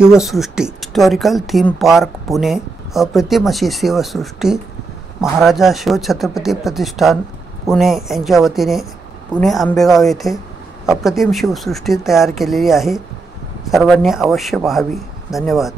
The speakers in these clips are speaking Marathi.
Shivsrushti historical theme park Pune, अप्रतिम अशी शिवसृष्टी महाराजा शिवछत्रपती प्रतिष्ठान पुणे यांच्या वतीने पुणे आंबेगाव येथे अप्रतिम शिवसृष्टी तयार केलेली आहे. सर्वांनी अवश्य पाहावी. धन्यवाद.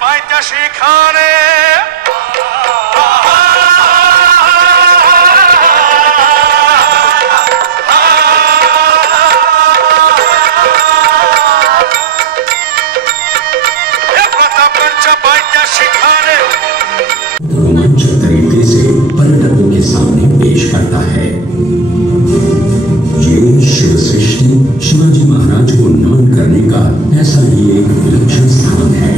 पायथ्या शिखरे प्रतापगडच्या पायथ्या शिखरे रोमांचक तरीके से पर्यटकों के सामने पेश करता है. ये शिव सृष्टि शिवाजी महाराज को नमन करने का ऐसा ही एक विलक्षण स्थान है.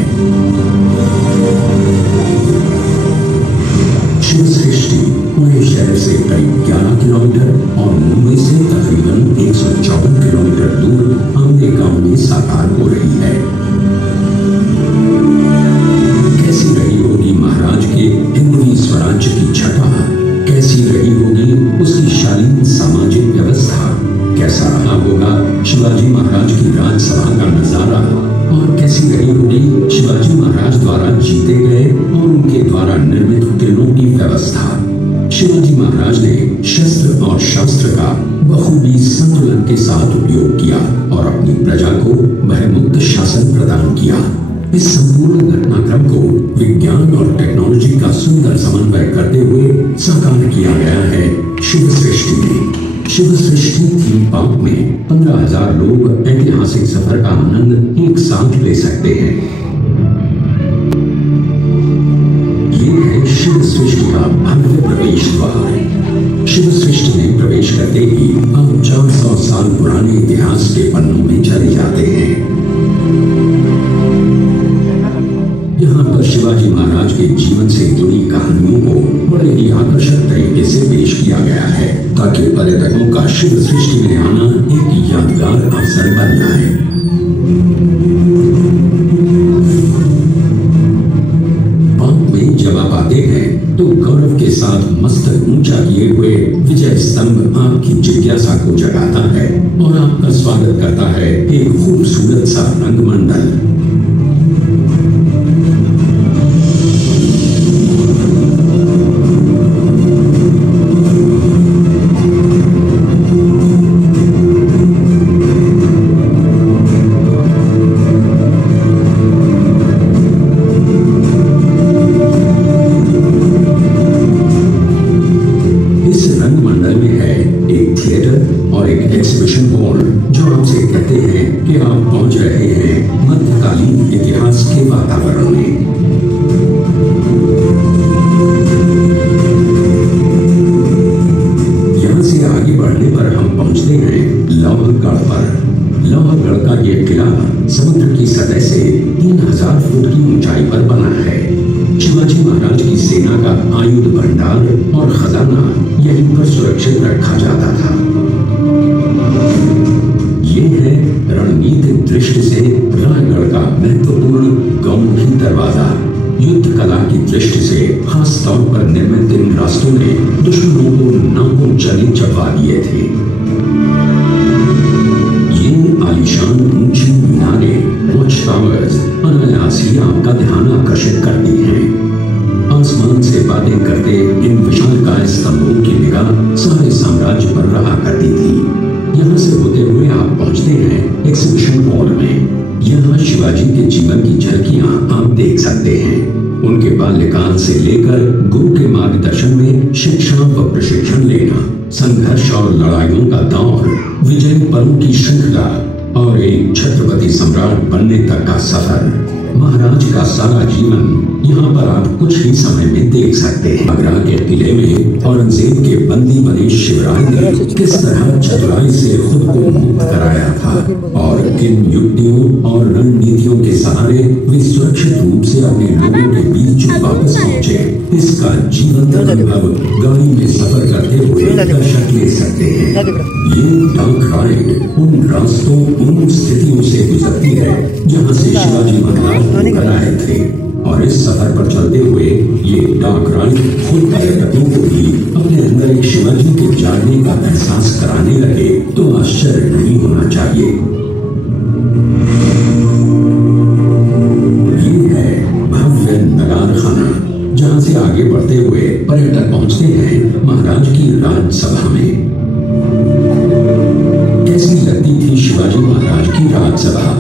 शिव सृष्टि पुणे शहर से करीब 11 किलोमीटर और मुंबई से तकरीबन 114 किलोमीटर दूर आमने गांव में साकार हो रही है. कैसी रही होगी महाराज के हिंदवी स्वराज्य की छटा, कैसी रही होगी उसकी शालीन सामाजिक व्यवस्था, कैसा रहा होगा शिवाजी महाराज की राजसभा का नजारा और कैसी रही होगी शिवाजी महाराज द्वारा जीते गए और उनके द्वारा निर्मित किलों की व्यवस्था. शिवाजी महाराज ने शस्त्र और शास्त्र का बखूबी संतुलन के साथ उपयोग किया और अपनी प्रजा को भयमुक्त शासन प्रदान किया. इस संपूर्ण घटनाक्रम को विज्ञान और टेक्नोलॉजी का सुंदर समन्वय करते हुए साकार किया गया है शिव सृष्टि में. शिव सृष्टि थीम पार्क में 15,000 लोग ऐतिहासिक सफर का आनंद एक साथ ले सकते हैं. ये है शिव सृष्टि का भव्य प्रवेश द्वार. शिव सृष्टि में प्रवेश करते ही आप 400 साल पुराने इतिहास के पन्नों में चले जाते हैं. यहाँ पर शिवाजी महाराज के जीवन से जुड़ी कहानियों को बड़े ही आकर्षक तरीके से पेश किया गया है ताकि पर्यटकों का शिव सृष्टि में आना एक यादगार अवसर बन जाए. पार्क में जब आप आते हैं तो गौरव के साथ मस्तक ऊंचा किए हुए विजय स्तंभ आपकी जिज्ञासा को जगाता है और आपका स्वागत करता है एक खूबसूरत सा रंगमंडल. समुद्र की सतह से 3000 फुट की ऊंचाई पर बना है. शिवाजी महाराज की सेना का आयुध भंडार और खजाना यहीं पर सुरक्षित रखा जाता था. ये है रणनीतिक दृष्टि से रायगढ़ का महत्वपूर्ण गौमुखी दरवाजा. युद्ध कला की दृष्टि से खास तौर पर निर्मित इन रास्तों ने दुश्मनों को नाकों चले चबा दिए थे. आलीशान ऊंची मीनारें, वॉच टावर्स अनायास ही आपका ध्यान आकर्षित करती हैं. आसमान से बातें करते इन विशालकाय स्तंभों की निगाह सारे साम्राज्य पर रहा करती थी. यहाँ से होते हुए आप पहुँचते हैं एग्जीबिशन हॉल में. यहाँ शिवाजी के जीवन की झलकियाँ आप देख सकते हैं. उनके बाल्यकाल से लेकर गुरु के मार्गदर्शन में शिक्षा व प्रशिक्षण लेना, संघर्ष और लड़ाइयों का दौर, विजय पलों की श्रृंखला और एक छत्रपति सम्राट बनने तक का सफर. महाराज का सारा जीवन यहाँ पर आप कुछ ही समय में देख सकते हैं। आगरा के किले में औरंगजेब के बंदी बने शिवराय ने किस तरह चतुराई से खुद को मुक्त कराया था और किन युक्तियों और रणनीतियों के सहारे वे सुरक्षित रूप से अपने लोगों के बीच वापस पहुंचे, इसका जीवंत अनुभव गाड़ी में सफर करते हुए दर्शक ले सकते हैं। ये डाक राइड उन रास्तों, उन स्थितियों से गुजरती है जहाँ से शिवाजी महाराज बनाए थे, और इस सफर पर चलते हुए ये डाक राइड खुद पर्यटकों को भी अपने अंदर एक शिवाजी के जागने का एहसास कराने लगे तो आश्चर्य नहीं होना चाहिए। ये है भव्य नगार खाना, जहाँ से आगे बढ़ते हुए पर्यटक पहुंचते हैं महाराज की राजसभा में। कैसी लगती थी शिवाजी महाराज की राजसभा,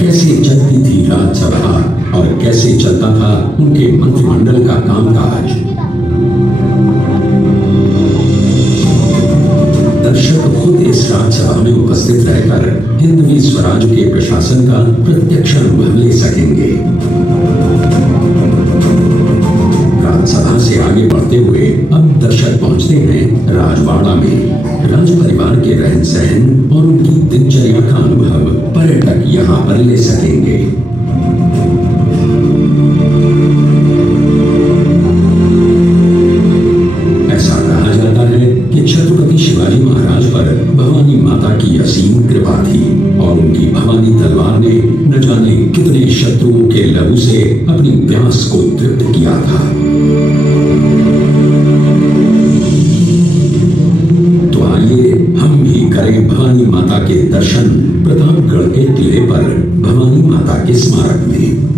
कैसे चलती थी राजसभा और कैसे चलता था उनके मंत्रिमंडल का कामकाज। दर्शक खुद इस राजसभा में उपस्थित रहकर हिंदवी स्वराज के प्रशासन का प्रत्यक्ष अनुभव ले सकेंगे। राजसभा से आगे बढ़ते हुए अब दर्शक पहुंचते हैं राजवाड़ा में। राज परिवार के रहन सहन और उनकी दिनचर्या का अनुभव पर्यटक यहाँ पर ले सकेंगे। ऐसा कहा जाता है कि छत्रपति शिवाजी महाराज पर भवानी माता की असीम कृपा थी और उनकी भवानी तलवार ने न जाने कितने शत्रुओं के लहू से अपनी प्यास को तृप्त किया था। तो आइए हम भी करें भवानी माता के दर्शन प्रतापगढ़ के किले पर भवानी माता के स्मारक में।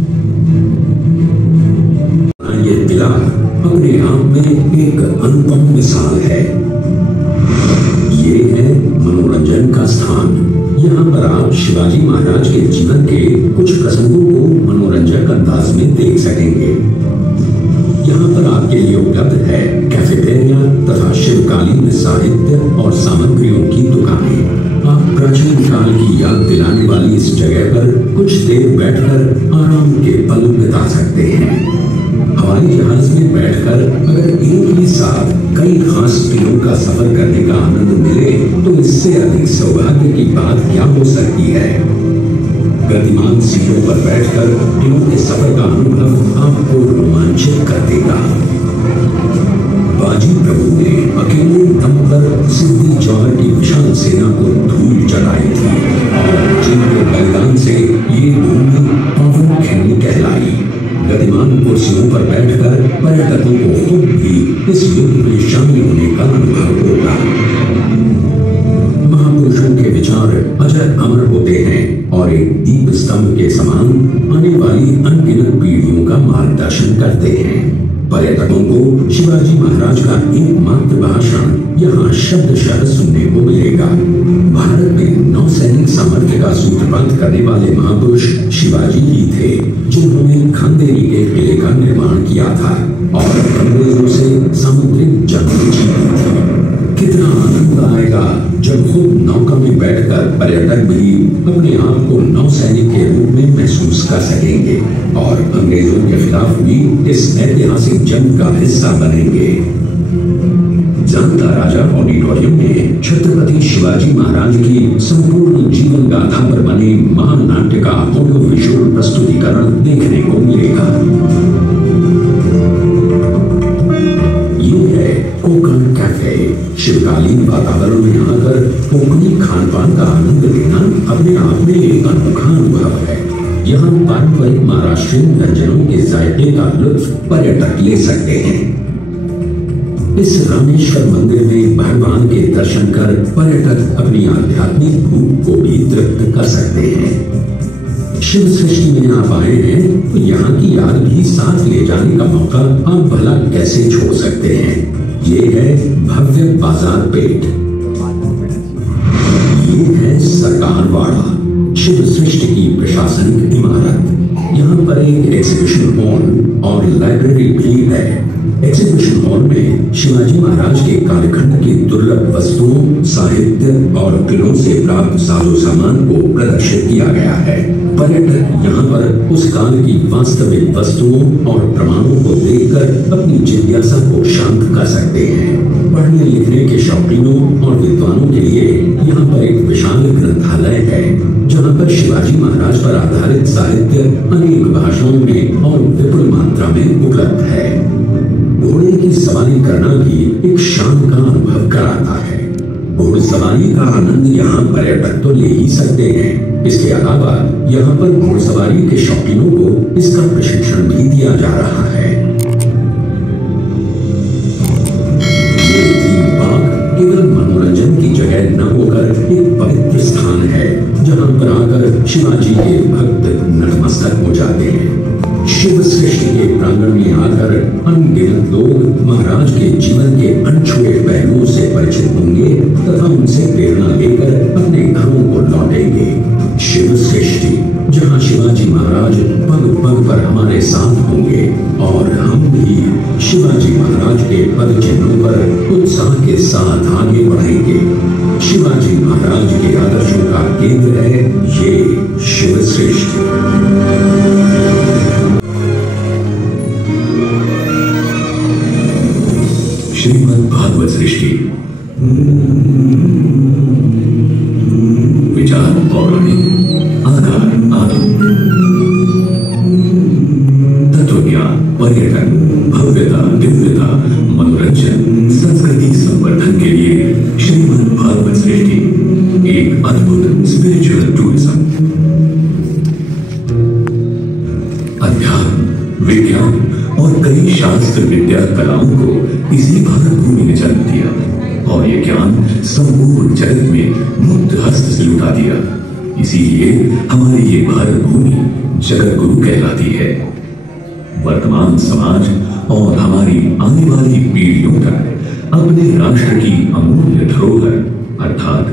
ये किला अपने आप में एक अनुपम मिसाल है। ये है मनोरंजन का स्थान। यहाँ पर आप शिवाजी महाराज के जीवन के कुछ प्रसंगों को मनोरंजक अंदाज में देख सकेंगे। यहाँ पर आपके लिए उपलब्ध है कैफेटेरिया तथा शिवकालीन साहित्य और सामग्रियों की दुकानें। आप प्राचीन काल की याद दिलाने वाली इस जगह पर कुछ देर बैठकर आराम के पल बिता सकते हैं। हवाई जहाज में बैठकर अगर एक ही साथ कई खास टिलों का सफर करने का आनंद मिले तो इससे अधिक सौभाग्य की बात क्या हो सकती है। गतिमान सीटों पर बैठकर टिलों के सफर का अनुभव आपको रोमांचित कर देगा। बाजी प्रभु ने अकेले दम पर सिद्धि जौहर की विशाल सेना को धूल चढ़ाई थी और जिनके बलिदान से ये भूमि पावन खिंड कहलाई। गतिमान कुर्सियों पर बैठकर पर्यटकों को खुद भी इस युद्ध में शामिल होने का अनुभव होगा। महापुरुषों के विचार अजर अमर होते हैं और एक दीप स्तंभ के समान आने वाली अनगिनत पीढ़ियों का मार्गदर्शन करते हैं। पर्यटकों को शिवाजी महाराज का एकमात्र भाषण यहाँ शब्दशः सुनने को मिलेगा। भारत में नौसैनिक सामर्थ्य का सूत्रपात करने वाले महापुरुष शिवाजी ही थे, जिन्होंने खंदेरी के किले का निर्माण किया था और अंग्रेजों से सामुद्रिक जंग जीती थी। कितना आनंद आएगा जब खुद नौका में बैठकर पर्यटक भी अपने आप को नौसैनिक के रूप में महसूस कर सकेंगे और अंग्रेजों के खिलाफ भी इस ऐतिहासिक जंग का हिस्सा बनेंगे। जानता राजा ऑडिटोरियम में छत्रपति शिवाजी महाराज की संपूर्ण जीवन गाथा पर बने महानाट्य का ऑडियो विजुअल प्रस्तुतिकरण देखने को मिलेगा। ये है कोकण कैफे। शिवकालीन वातावरण में आकर कोकणी खान पान का आनंद लेना अपने आप में एक अनोखा अनुभव है। यहाँ पारंपरिक महाराष्ट्रीयन व्यंजनों के जायके का लुत्फ पर्यटक ले सकते हैं। इस रामेश्वर मंदिर में भगवान के दर्शन कर पर्यटक अपनी आध्यात्मिक भूख को भी तृप्त कर सकते हैं। शिव सृष्टि में आप आए हैं तो यहाँ की याद भी साथ ले जाने का मौका आप भला कैसे छोड़ सकते हैं। ये है भव्य बाजार पेट। ये है सरकार वाड़ा, शिव सृष्टि की प्रशासनिक इमारत। यहाँ पर एक एग्जीबिशन हॉल और लाइब्रेरी भी है। एग्जीबिशन हॉल में शिवाजी महाराज के कालखंड की दुर्लभ वस्तुओं, साहित्य और किलों से प्राप्त साजो सामान को प्रदर्शित किया गया है। पर्यटक यहाँ पर उस काल की वास्तविक वस्तुओं और प्रमाणों को देखकर अपनी जिज्ञासा को शांत कर सकते हैं। पढ़ने लिखने के शौकीनों और विद्वानों के लिए यहाँ पर एक विशाल ग्रंथालय है, जहाँ पर शिवाजी महाराज पर आधारित साहित्य अनेक भाषाओं में और विपुल मात्रा में उपलब्ध है। घोड़े की सवारी करना भी एक शान का अनुभव कराता है। घोड़सवारी का आनंद यहाँ पर्यटक तो ले ही सकते हैं। इसके अलावा यहाँ पर घोड़सवारी के शौकीनों को इसका प्रशिक्षण भी दिया जा रहा है। ये थीम पार्क केवल मनोरंजन की जगह न होकर एक पवित्र स्थान है, जहाँ पर आकर शिवाजी के भक्त नतमस्तक हो जाते हैं। शिव सृष्टि के प्रांगण में आकर अनगिनत लोग महाराज के जीवन के अनछुए पहलुओं से परिचित होंगे तथा उनसे प्रेरणा लेकर अपने घरों को लौटेंगे। शिव सृष्टि, जहाँ शिवाजी महाराज पग पग पर हमारे साथ होंगे और हम भी शिवाजी महाराज के पद चिन्हों पर उत्साह के साथ आगे बढ़ेंगे। शिवाजी महाराज के आदर्शों का केंद्र है ये शिव सृष्टि। श्रीमद् भागवत सृष्टि। विचार पौराणिक, आधार आगम, तत्वज्ञान, पर्यटन, भव्यता, दिव्यता, मनोरंजन, संस्कृति संवर्धन के लिए श्रीमद् भागवत सृष्टि एक अद्भुत स्पिरिचुअल टूरिज्म। अध्यात्म, विज्ञान और कई शास्त्र विद्या कलाओं को इसी भारत भूमि ने जन्म दिया और ये ज्ञान संपूर्ण जगत में मुक्त हस्त से लुटा दिया। इसीलिए हमारी ये भारत भूमि जगत गुरु कहलाती है। वर्तमान समाज और हमारी आने वाली पीढ़ियों तक अपने राष्ट्र की अमूल्य धरोहर अर्थात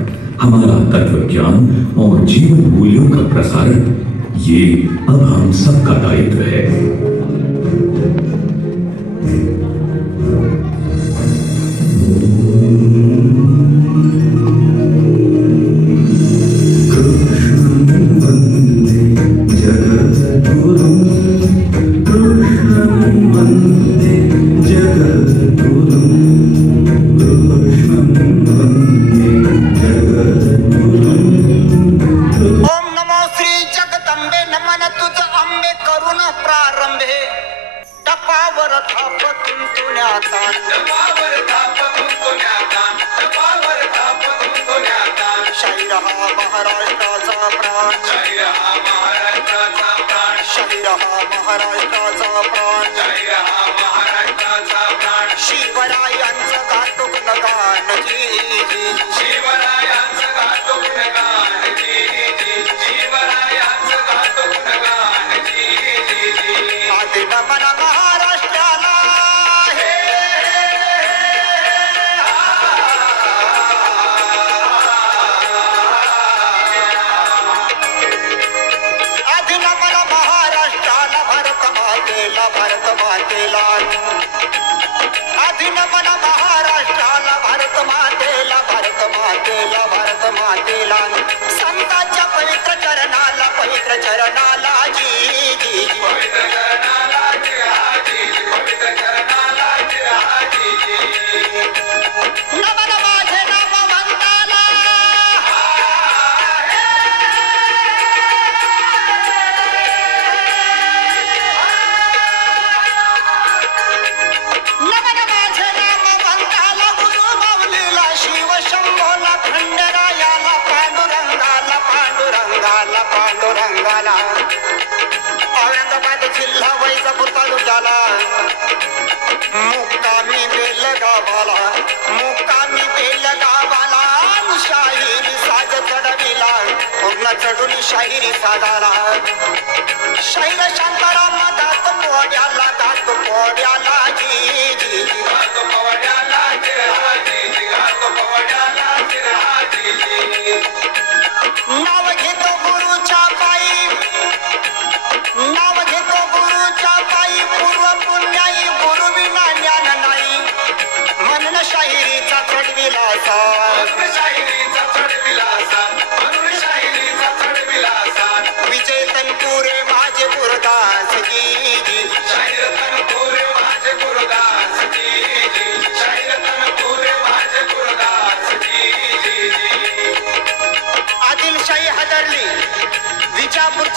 हमारा तत्व ज्ञान और जीवन मूल्यों का प्रसारण, ये अब हम सबका दायित्व है। औरंगाबाद जिल्हा वैजापूर तालुक्याला मुक्कामी बेलगावाला शाहिरी साज चढविला पूर्ण चढून शाहिरी साधारा शैल शांताराम दात पोड्याला जी घात पोड्याला नाव घेतो गुरुच्या पायी नाव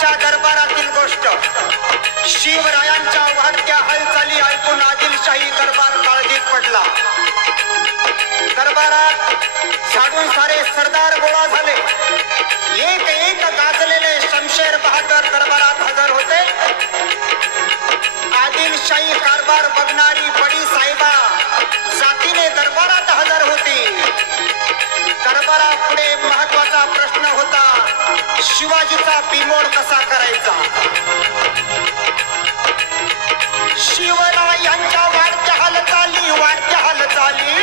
शिवाजीच्या दरबारातील गोष्ट. शिवरायांच्या वाढत्या हालचाली ऐकून आदिलशाही दरबार काळजीत पडला. दरबारात झाडून सारे सरदार गोळा झाले. एक एक गाजलेले शमशेर बहादर दरबारात हजर होते. आदिलशाही कारभार बघणारी बडी साहेबा जातीने दरबारात हजर होती. दरबारापुढे महत्वाचा प्रश्न होता, शिवाजीचा बिमोड कसा करायचा. शिवरायांच्या वाढत्या हालचाली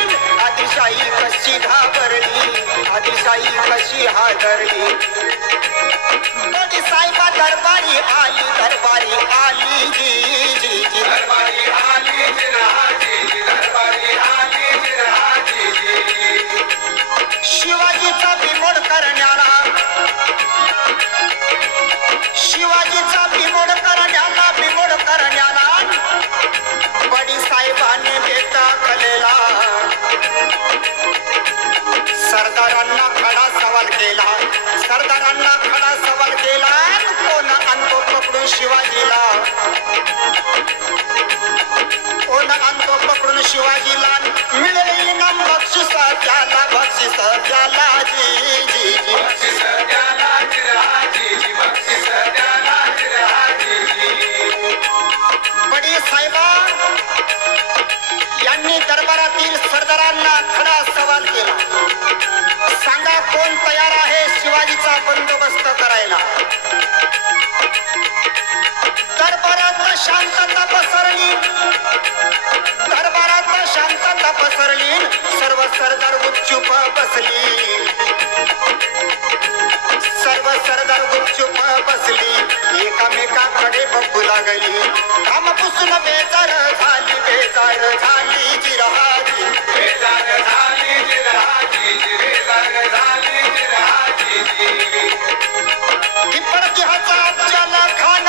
आदिलशाही कशी घाबरली, आदिलशाही कशी हादरली. बडी साहेबा दरबारी आली जी जी जी दरबारी आली जी दरबारी आली जी. शिवाजीचा बिमोड करण्याला बडी साहेबांनी बेटा कलेला. सरदारांना खडा सवाल केला. कोण आणतो पकडून शिवाजीला. मिळेल ना बक्षीस द्याला जी जी बडी साहेबा यांनी दरबारातील सरदारांना खडा सवाल केला. सांगा कोण तयार आहे शिवाजीचा बंदोबस्त करायला. दरबारात शांतता पसरली. सर्व सरदार गुपचूप बसली. एकामेकाकडे बघू लागली. काम पुसून बेजार झाली जिरहाजी. दीपडतिहाचा अफजल खान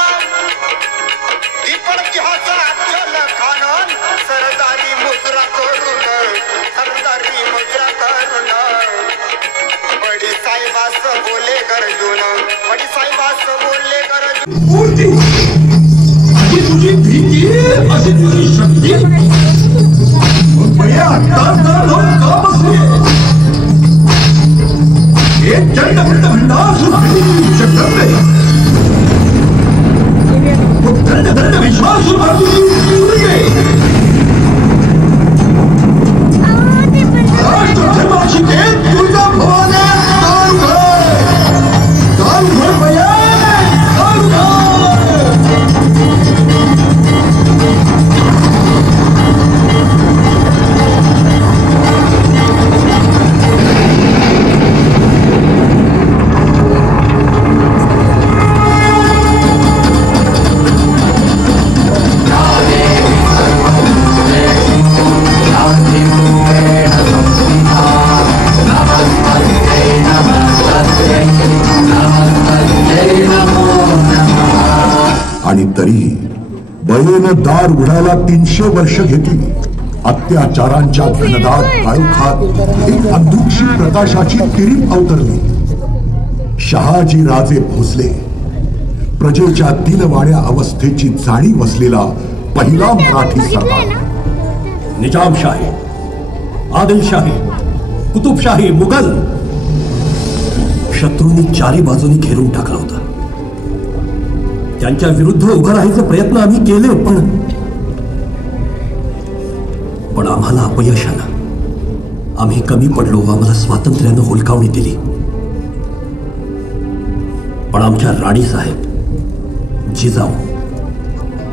सरदारी मुद्रा करून बडी साहेबास बोले गरजून. मूर्ती अशी तुझी भीती, अशी तुझी शक्ती. का बसली एक चंड भंडार दंड विश्वास राष्ट्र धर्माची तुझा भवाने आणि तरीही बळीनं दार उघडायला 300 वर्ष घेतली. अत्याचारांच्या घनदाट काळोखात एक अंधुक्षी प्रकाशाची तिरीप अवतरली. शहाजी राजे भोसले प्रजेच्या दिलवाण्या अवस्थेची जाणीव असलेला पहिला मराठी सरदार. निजामशाही, आदिलशाही, कुतुबशाही, मुघल शत्रूंनी चारी बाजूनी घेरून टाकला होता. त्यांच्या विरुद्ध उभं राहायचे प्रयत्न आम्ही केले, पण आम्हाला अपयश आलं. आम्ही कमी पडलो. आम्हाला स्वातंत्र्यानं हुलकावणी दिली. पण आमच्या राणी साहेब जिजाऊ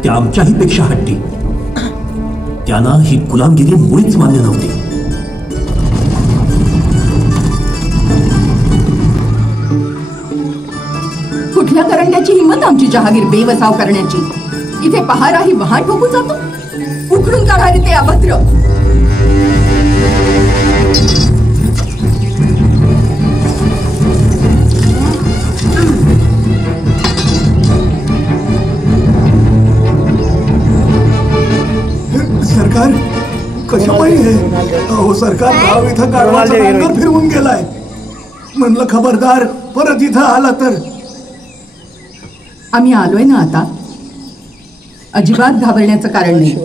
त्या आमच्याही पेक्षा हट्टी. त्यांना ही गुलामगिरी मुळीच मान्य नव्हती. कुठल्या करंड्याची हिंमत आमची जहागीर बेवसाव करण्याची. इथे पहाराही वहाण ठोकून जातो. उखडून काढावे ते अभद्र. सरकार कशापायी आहे? अहो सरकार गाव इथं गाढवाचा नांगर फिरवून गेलाय. म्हणलं खबरदार परत इथं आला तर. आम्ही आलोय ना आता. अजिबात घाबरण्याचं कारण नाही.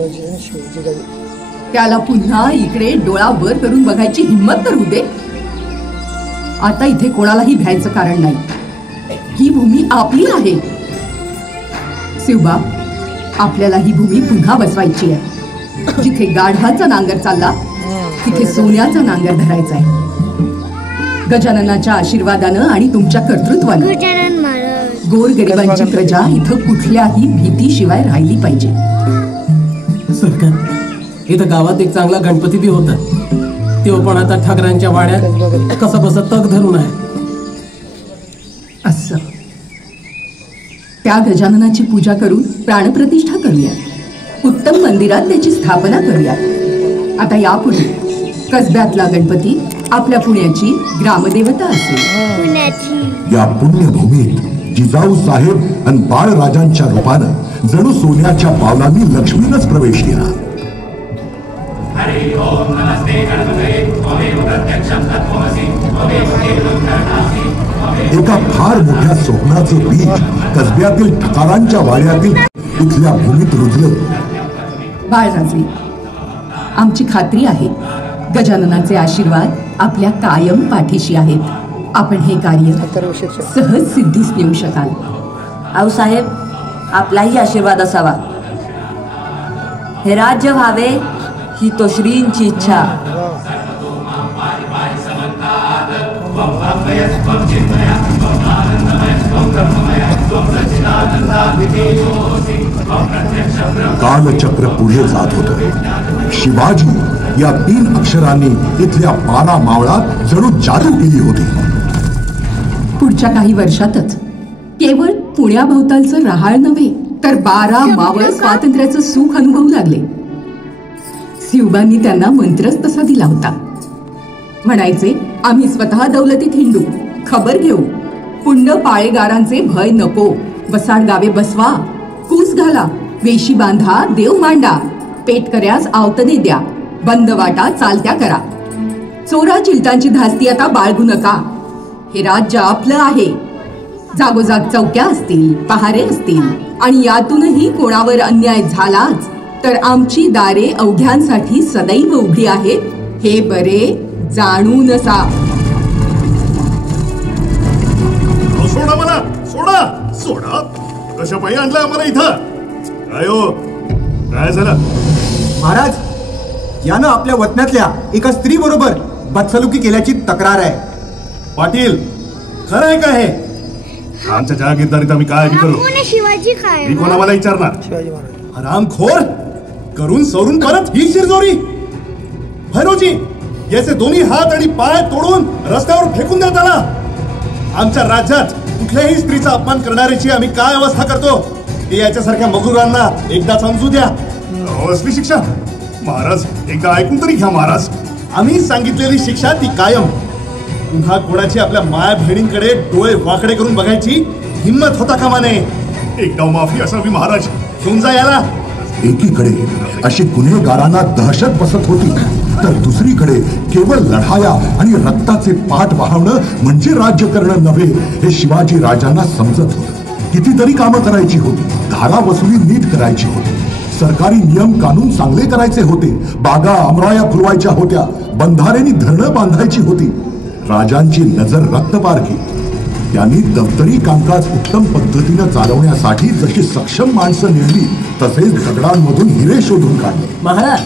त्याला पुन्हा इकडे डोळा वर करून बघायची हिंमत तर होते. आता इथे कोणालाही भ्यायचं कारण नाही. ही भूमी आपली आहे. शिवबा, आपल्याला ही भूमी पुन्हा बसवायची आहे. जिथे गाढवाचा नांगर चालला तिथे सोन्याचा नांगर धरायचा आहे. गजाननाच्या आशीर्वादानं आणि तुमच्या कर्तृत्वानं गोरगरिबांची प्रजा इथं कुठल्याही भीतीशिवाय राहिली पाहिजे. सरकार, इथं गावात एक चांगला गणपती बी होता. तो पण आता ठाकरांच्या वाड्यात कसा बसा तग धरून आहे. असं त्या गजाननाची पूजा करून प्राणप्रतिष्ठा करूया. उत्तम मंदिरात त्याची स्थापना करूया. आता यापुढे कसब्यातला गणपती आपल्या पुण्याची ग्रामदेवता असेल. या पुण्यभूमीत जिजाऊ साहेब आणि बाळराजांच्या रूपानं जणू सोन्याच्या पावलांनी लक्ष्मीनच प्रवेश केला. एका फार मोठ्या स्वप्नाचं बीज कसब्यातील ठकारांच्या वाड्यातील इथल्या भूमीत रुजलं. बाळराजे, आमची खात्री आहे गजाननाचे आशीर्वाद आपल्या कायम पाठीशी आहेत. आपण हे कार्य सहज सिद्धीस नेऊ शकाल. आऊसाहेब, आपलाही आशीर्वाद असावा. हे राज्य व्हावे ही तो श्रींची इच्छा. कालचक्र पुढे जात होतं. शिवाजी या 3 अक्षरांनी इथल्या 12 मावळात जणू जादू केली होती. पुढच्या काही वर्षातच केवळ पुण्याभोवतालचं रहाळ नव्हे तर 12 मावळ स्वातंत्र्याचं सुख अनुभवू लागले. शिवबांनी त्यांना मंत्रच तसा दिला होता. म्हणायचे, आम्ही स्वतः दौलतीत हिंडू, खबर घेऊ, पुंड पाळेगारांचे भय नको, वसाड गावे बसवा, कूस घाला, वेशी बांधा, देव मांडा, पेटकऱ्यास आवतने द्या, बंद वाटा चालत्या करा, चोरा चिलटांची धास्ती आता बाळगू नका. हे राज्य आपलं आहे. जागोजाग चौक्या असतील, पहारे असतील आणि यातूनही कोणावर अन्याय झालाच तर आमची दारे अवघ्यांसाठी सदैव उघडी आहेत, हे बरे जाणू नसा. सोडा मला, सोडा सोडा. कशा पायी आणलाय आम्हाला इथं? काय हो, काय झालं? महाराज, यानं आपल्या वतनातल्या एका स्त्री बरोबर बदसलुकी केल्याची तक्रार आहे. पाटील, खरं आहे का हे? आमच्या जहागीरदारीत आम्ही काय करू? शिवाजी काय मी कोणा मला विचारणार? हरामखोर, करून सवरून परत ही शिरजोरी. भैरोजी, याचे दोन्ही हात आणि पाय तोडून रस्त्यावर फेकून द्या त्याला. आमच्या राज्यात कुठल्याही स्त्रीचा अपमान करणाऱ्याची आम्ही काय अवस्था करतो ते याच्यासारख्या मगुरांना एकदा समजू द्या. असली शिक्षा? महाराज, एकदा ऐकून तरी घ्या महाराज. आम्ही सांगितलेली शिक्षा ती कायम. पुन्हा कोणाची आपल्या माया बहिणींकडे डोळे वाकडे करून बघायची हिंमत होता कामा नये. एकदा माफी असावी महाराज. घेऊन जा याला. एकीकडे अशी गुन्हेगारांना दहशत बसत होती तर दुसरीकडे केवळ लढाया आणि रक्ताचे पाठ वाहवणं म्हणजे राज्य करणं नव्हे हे शिवाजी राजांना समजत होतं. कितीतरी कामं करायची होती. धारा वसुली नीट करायची होती. सरकारी नियम कानून चांगले करायचे होते. बागा अमराया खुलवायच्या होत्या. बंधारेनी धरणं बांधायची होती. राजांची नजर रक्तपारखी. त्यांनी दफ्तरी कामकाज उत्तम पद्धतीनं चालवण्यासाठी जशी सक्षम माणसं नेमली तसेच दगडांमधून हिरे शोधून काढले. महाराज,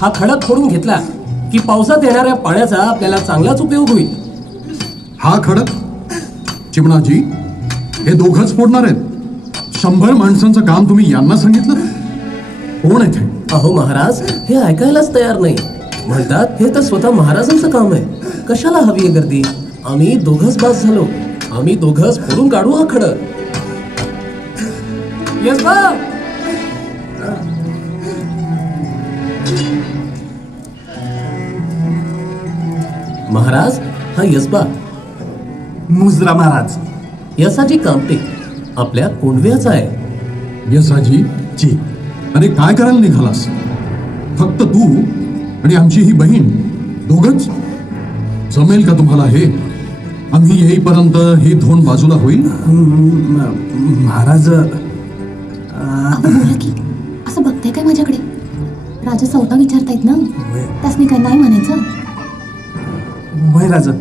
हा खडक फोडून घेतला की पावसात येणाऱ्या पाण्याचा आपल्याला चांगलाच उपयोग होईल. हा खडक? चिमणाजी, हे दोघंच फोडणार आहेत? 100 माणसांचं काम तुम्ही यांना सांगितलं? कोण आहे ते? अहो महाराज, हे ऐकायलाच तयार नाही. म्हणतात हे तर स्वतः महाराजांचं काम आहे. कशाला हवी आहे गर्दी? आम्ही दोघंच बास झालो. आम्ही दोघंच फोडून काढू हा खडक. येस बा. महाराज, हा यसबा. मुजरा महाराज. यसाजी कामटे आपल्या कोंडव्याचा आहे. यसाजी जी. अरे काय करायला निघालास? फक्त तू आणि आमची ही बहीण दोघच? जमेल का तुम्हाला हे? आम्ही येईपर्यंत ही धोंड बाजूला होईल. महाराज असं बघताय काय माझ्याकडे? राजा सौदा विचारतायत ना, त्यासनी काय नाही म्हणायचं? वय राजा,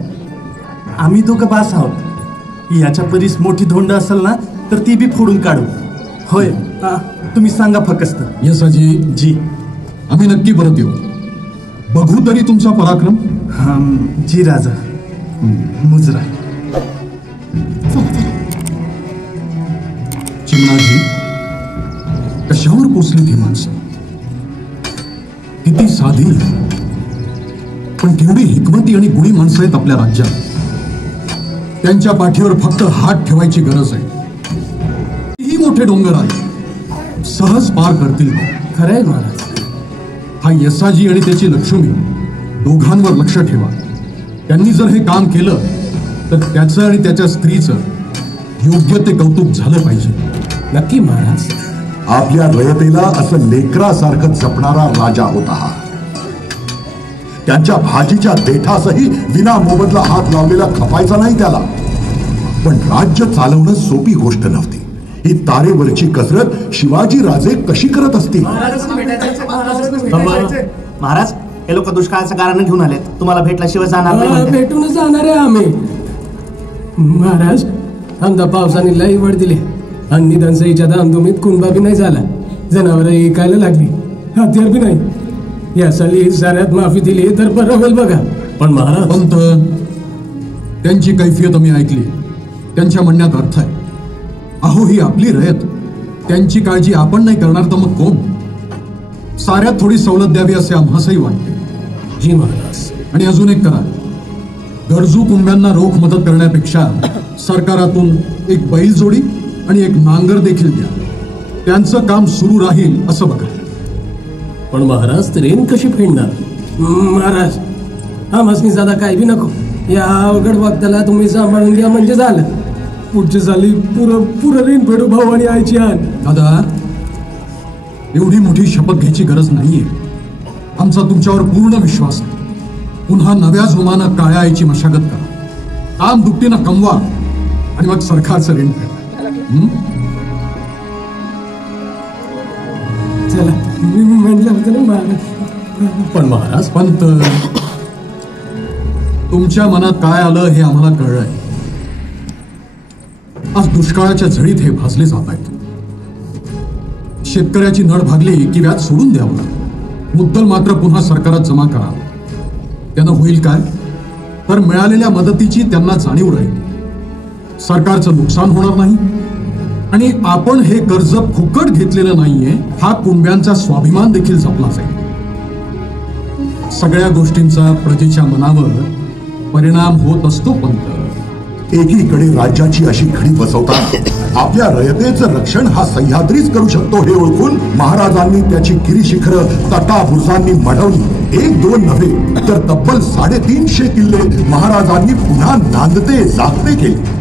आम्ही दोघं बास आहोत. याच्या परीस मोठी धोंड असेल ना तर ती बी फोडून काढू. होय, तुम्ही सांगा फक्त. यसाजी जी, आम्ही नक्की परत येऊ. बघू तरी तुमचा पराक्रम. जी राजा. मुजरा. चिमणाजी, कशावर पोचली ती माणसं? किती साधी पण केवढी हिकमती आणि गुणी माणसं आहेत आपल्या राज्यात. त्यांच्या पाठीवर फक्त हात ठेवायची गरज आहे. ही मोठे डोंगर आहे, सहज पार करतील. खरंय महाराज. हा यसाजी आणि त्याची लक्ष्मी दोघांवर लक्ष ठेवा. त्यांनी जर हे काम केलं तर त्याचं आणि त्याच्या स्त्रीचं योग्य ते कौतुक झालं पाहिजे. नक्की महाराज. आपल्या रयतेला असं लेकरासारखं जपणारा राजा होता हा. त्यांच्या भाजीच्या देठासही विना मोबदला हात लावलेला खपायचा नाही त्याला. पण राज्य चालवणं सोपी गोष्ट नव्हती. ही तारेवरची कसरत शिवाजी राजे कशी करत असतील? महाराज, हे लोक दुष्काळाचं कारण घेऊन आलेत. तुम्हाला भेटल्याशिवाय जाणार नाही. भेटूनच जाणार आहे आम्ही. महाराज, आमदा पावसाने लई वड दिले. अन्नी दनसईच्या धामधुमीत कुंभा बी नाही झाला. जनावर ऐकायला लागली, हत्यार बी नाही. या साली साऱ्यात माफी दिली तर बरं होईल बघा. पण महाराज, पंत, त्यांची कैफियत आम्ही ऐकली. त्यांच्या म्हणण्यात अर्थ आहे. अहो, ही आपली रयत. त्यांची काळजी आपण नाही करणार तर मग कोण? साऱ्यात थोडी सवलत द्यावी असे आम्हासही वाटते. जी महाराज. आणि अजून एक करा. गरजू कुंब्यांना रोख मदत करण्यापेक्षा सरकारातून एक बैलजोडी आणि एक नांगर देखील द्या. त्यांचं काम सुरू राहील असं बघा. पण महाराज, ट्रेन कशी फेडणार? महाराज, आम्हासनी साधा काय बी नको. या अवघड वक्ताला तुम्ही सांभाळून घ्या म्हणजे झालं. पुढच्या साली पुरं रेन फेडू भाऊ आणि आईची आण. दादा, एवढी मोठी शपथ घ्यायची गरज नाहीये. आमचा तुमच्यावर पूर्ण विश्वास आहे. पुन्हा नव्या जोमानं काळ्या आईची मशागत करा. काम दुपटीनं कमवा आणि मग सरकारचं ऋण फेडा. चला, मी म्हटलं होतं ना महाराज. पण महाराज, पंत, तुमच्या मनात काय आलं हे आम्हाला कळलंय. आज दुष्काळाच्या झळीत हे भाजले जात आहेत. शेतकऱ्याची नळ भागली की व्याज सोडून द्यावं. मुद्दल मात्र पुन्हा सरकारात जमा करा. त्यानं होईल काय? तर मिळालेल्या मदतीची त्यांना जाणीव राहील. सरकारचं नुकसान होणार नाही आणि आपण हे कर्ज फुकट घेतलेलं नाहीये हा कुंब्यांचा स्वाभिमान देखील जपला जाईल. सगळ्या गोष्टींचा प्रजेच्या मनावर परिणाम होत असतो. पंत, एकीकडे राज्याची अशी घडी बसवताना आपल्या रयतेचं रक्षण हा सह्याद्रीच करू शकतो हे ओळखून महाराजांनी त्याची गिरीशिखरं तटाभुसांनी मढवली. 1-2 नव्हे तर तब्बल 350 किल्ले महाराजांनी पुन्हा नांदते जागते केले.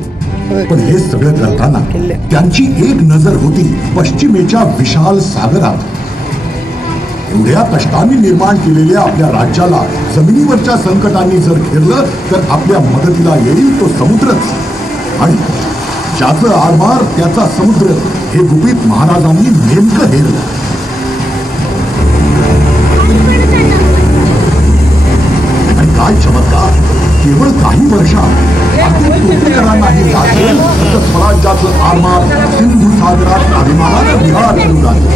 पण हे सगळं करताना त्यांची एक नजर होती पश्चिमेच्या विशाल सागरात. एवढ्या कष्टांनी निर्माण केलेल्या आपल्या राज्याला जमिनीवरच्या संकटांनी जर घेरलं तर आपल्या मदतीला येईल तो समुद्रच. आणि ज्याचं आरमार त्याचा समुद्र हे गुपित महाराजांनी नेमकं हेरलं. आणि काय चमत्कार, केवळ काही वर्षात तोफेकरांनाही लागेल असं स्वराज्याचं आरमार सिंधू सागरात अभिमानानं विहार करू लागले.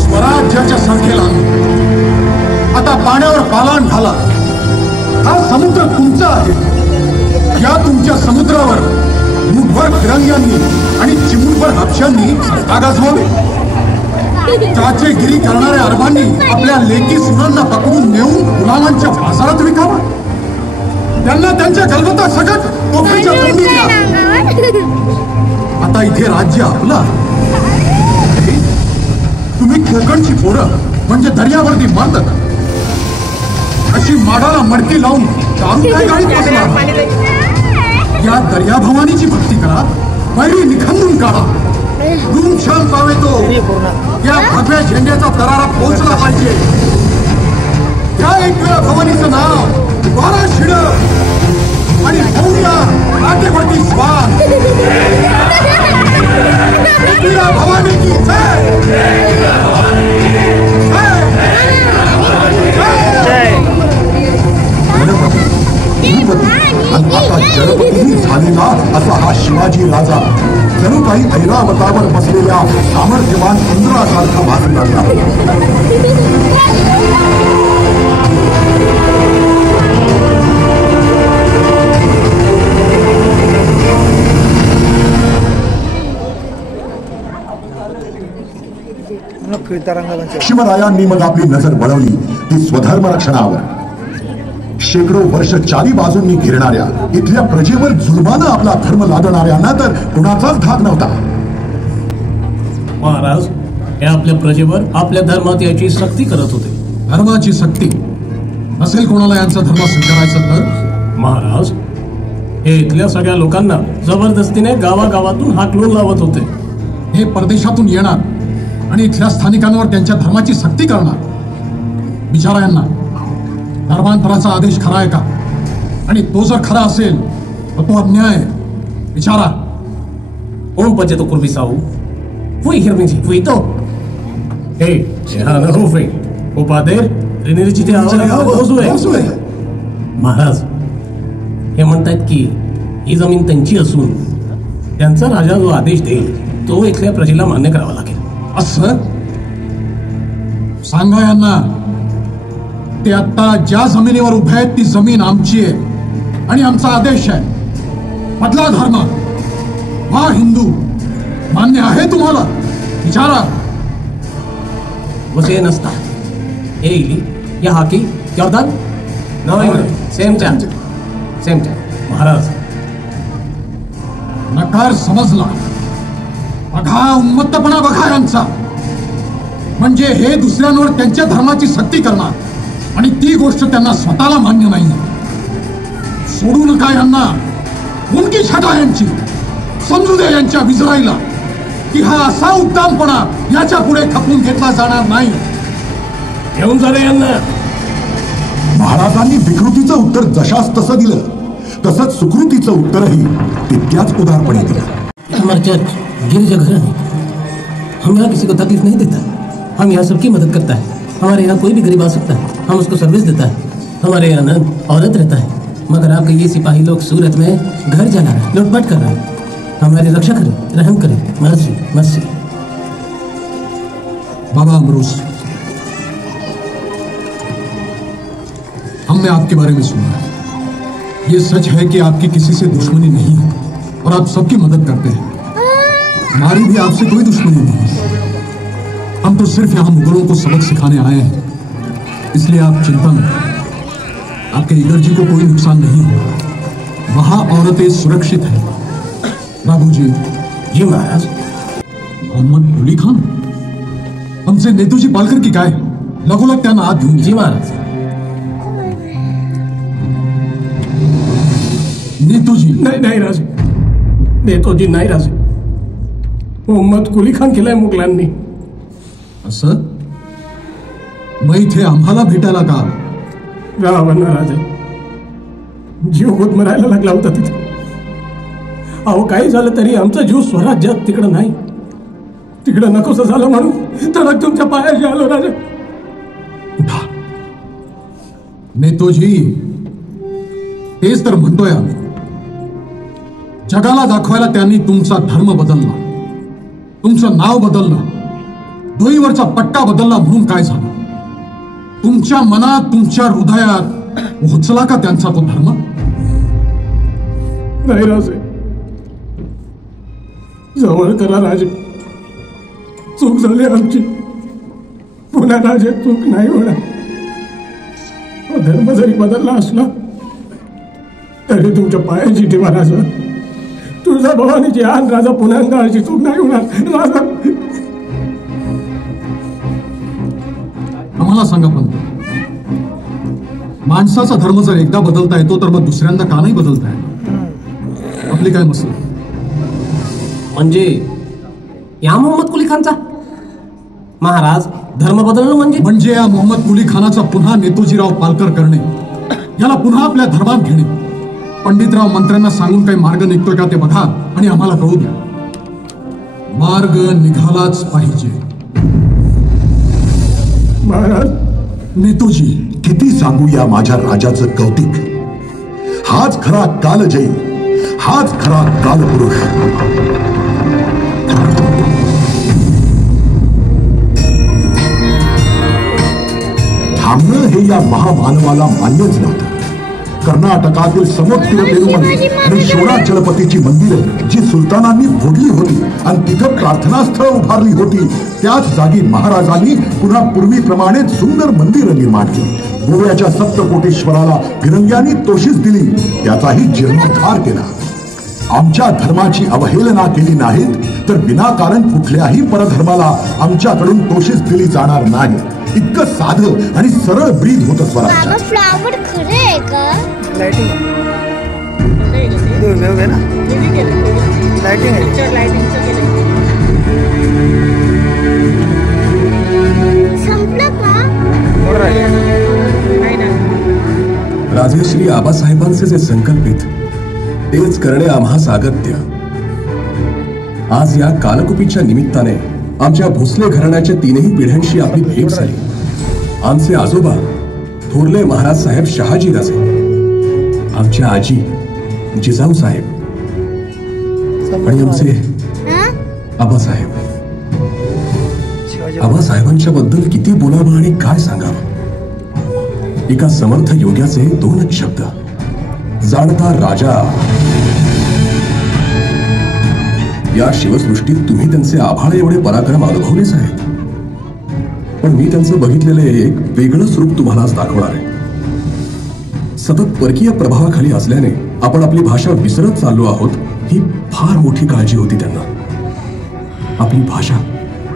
स्वराज्याच्या संख्येला आता पाण्यावर पालान घाला. हा समुद्र तुमचा आहे. या तुमच्या समुद्रावर मुठभर फिरंग्यांनी आणि चिमूटभर हापशांनी सत्ता गाजवावी. चाचेगिरी करणाऱ्या अरबांनी आपल्या लेकी सुनांना पकडून नेऊन गुलामांच्या बाजारात विकावं. त्यांना त्यांच्या गलबता सकट टोपीच्या तोंडी द्या. आता इथे राज्य आपलं. तुम्ही कोकणची पोरं म्हणजे दर्यावरती मरतात अशी माडाला मडकी लावून दारू काय गाडीत बसणार. या दर्याभवानीची भक्ती करा. बैरी निखंदून काढा. रूम शाम पावे तो या भगव्या झेंड्याचा दरारा पोहोचला पाहिजे. त्या एकविरा भवानीचं नाव 12 शिड आणि भौया नाट्यवरती स्वाद. एकविरा भवानी की आणि आता जलपतीही झालेला असा हा शिवाजी राजा जणू काही ऐरावतावर बसलेल्या सामर्थ्यवान इंद्रासारखा भासू लागला. शिवरायांनी मग आपली नजर वळवली ती स्वधर्म रक्षणावर. शेकडो वर्ष चारी बाजूंनी घिरणाऱ्या इथल्या प्रजेवर जुलमानं आपला धर्म लादणाऱ्यांना तर कुणाचाच धाक नव्हता. महाराज हे आपल्या प्रजेवर आपल्या धर्मात याची सक्ती करत होते. धर्माची सक्ती नसेल कोणाला यांचा धर्म स्वीकारायचा तर? महाराज हे इथल्या सगळ्या लोकांना जबरदस्तीने गावागावातून हाकलून लावत होते. हे परदेशातून येणार आणि इथल्या स्थानिकांवर त्यांच्या धर्माची सक्ती करणार. विचारा यांना धर्मांतराचा आदेश खरा आहे का? आणि तो जर खरा असेल तर तो अन्याय. विचारा. Un păgetul curvisau. Voi hirminci, voi to. Hey, शहाणा हो फे. उपादेर रिनिरीची आवडे. महाराज हे म्हणतात की ही जमीन त्यांची असून त्यांचा राजा जो आदेश देईल तो इथल्या प्रजेला मान्य करावा लागेल. असं सांगा यांना. ते आता ज्या जमिनीवर उभे आहेत ती जमीन आमची आहे आणि आमचा आदेश आहे. बदला धर्म. हा हिंदू मान्य आहे तुम्हाला? विचारा. वसे नसता हे इली या हाकी जॉर्दन नाही सेमच्या महाराज नकार समजला. बघा उन्मत्तपणा बघा यांचा. म्हणजे हे दुसऱ्यांवर त्यांच्या धर्माची सक्ती करणार आणि ती गोष्ट त्यांना स्वतःला मान्य नाही. सोडू नका यांना. मुलगी छटा यांची. समजू दे यांच्या विजराईला की हा असा उद्दामपणा याच्या पुढे खपवून घेतला जाणार नाही. घेऊन जा रे यांना. महाराजांनी विकृतीचं उत्तर जशास तसं दिलं तसंच सुकृतीचं उत्तरही तितक्याच उदारपणे दिलं. हमारा चर्च गिरजाघर है. हम यहाँ किसी को तकलीफ नहीं देता. हम यहाँ सबकी मदद करता है. हमारे यहाँ कोई भी गरीब आ सकता है. हम उसको सर्विस देता है. हमारे यहाँ न औरत रहता है. मगर आपके ये सिपाही लोग सूरत में घर जला रहे, लूटपाट कर रहे हैं. हमारी रक्षा करें, रहम करें. Mercy mercy. बाबा अमरूस, हमने आपके बारे में सुना है. ये सच है कि आपकी किसी से दुश्मनी नहीं है और आप सबकी मदद करते हैं. हमारी भी आपसे कोई दुश्मनी नहीं है. हम तो सिर्फ यहाँ मुगलों को सबक सिखाने आए हैं. इसलिए आप चिंता न करें. आपके ईगर जी को कोई नुकसान नहीं होगा. वहां औरतें सुरक्षित है. बाबू जी. जी महाराज. मोहम्मद कुली खान हमसे नेतूजी पालकर की काय लगोलग त्यांना आत घेऊन. जी महाराज. नेतूजी. नाही राजे. नेतोजी नाही राजे. मोहम्मद कुली खान केलाय मुघलांनी. असं? मग इथे आम्हाला भेटायला का? रावणा राजे जीव गुदमरायला लागला होता तिथे. अहो काही झालं तरी आमचा जीव स्वराज्यात तिकडं नाही. तिकडं नकोसं झालं म्हणून तर तुमच्या पायाशी आलो राजे. उठा. नेतोजी तेच तर म्हणतोय आम्ही. जगाला दाखवायला त्यांनी तुमचा धर्म बदलला, तुमचं नाव बदललं, डोईवरचा पट्टा बदलला म्हणून काय झालं? तुमच्या मनात, तुमच्या हृदयात पोहोचला का त्यांचा तो धर्म? नाही राजे. जवळ करा राजे. चूक झाली आमची. पुन्हा राजे चूक नाही होणार. धर्म जरी बदलला असला तरी तुमच्या पायाची ठेवा राजा. तुझा भवानीची आन राजा पुन्हा अशी चूक नाही होणार राजा. आम्हाला सांगा पंत, माणसाचा धर्म जर एकदा बदलता येतो तर मग दुसऱ्यांदा का नाही बदलता येत? आपली काय मसला? म्हणजे या मोहम्मद कुली खानचा महाराज धर्म बदलणं म्हणजे या मोहम्मद कुली खानाचा पुन्हा नेतोजीराव पालकर करणे, याला पुन्हा आपल्या धर्मात घेणे. पंडितराव मंत्र्यांना सांगून काही मार्ग निघतोय का ते बघा आणि आम्हाला कळू द्या. मार्ग निघालाच पाहिजे. महाराज नेतोजी, किती सांगू या माझ्या राजाचं कौतिक. हाच खरा कालजयी, हाच खरा कालपुरुष. थांबणं हे या महामानवाला मान्यच नव्हतं. कर्नाटकातील समुद्र पेरुमल आणि शोणाचलपतीची मंदिरं जी सुलतानांनी फोडली होती आणि तिथं प्रार्थनास्थळ उभारली होती, त्याच जागी महाराजांनी पुन्हा पूर्वीप्रमाणे सुंदर मंदिरं निर्माण केली. गोव्याच्या सप्तकोटेश्वराला फिरंग्यांनी तोशीस दिली, त्याचाही जीर्णोद्धार केला. आमच्या धर्माची अवहेलना केली नाहीत तर विनाकारण कुठल्याही परधर्माला आमच्याकडून तोशीस दिली जाणार नाही. इतकं साधं आणि सरळ ब्रीद होतं स्वराज्य. फ्लावर खरं आहे का? लाइटिंग संपलं का? राजश्री आबासाहेबांचे जे संकल्पित तेच करणे आम्हा सागत्य. आज या कालकुपीच्या निमित्ताने आमच्या भोसले घराण्याच्या तीनही पिढ्यांशी आपली भेट झाली. आमचे आजोबा थोरले महाराज साहेब शहाजी राजे, आमच्या आजी जिजाऊ साहेब आणि आमचे आबासाहेब. आबासाहेबांच्या बद्दल किती बोलावं आणि काय सांगावं. एका समर्थ योग्याचे दोनच शब्द, जाणता राजा. या शिवसृष्टीत तुम्ही त्यांचे आभाळ एवढे पराक्रम अनुभवलेच आहेत, पण मी त्यांचं बघितलेलं एक वेगळंच रूप तुम्हाला आज दाखवणार आहे. सतत परकीय प्रभावाखाली असल्याने आपण आपली भाषा विसरत चाललो आहोत, ही फार मोठी काळजी होती त्यांना. आपली भाषा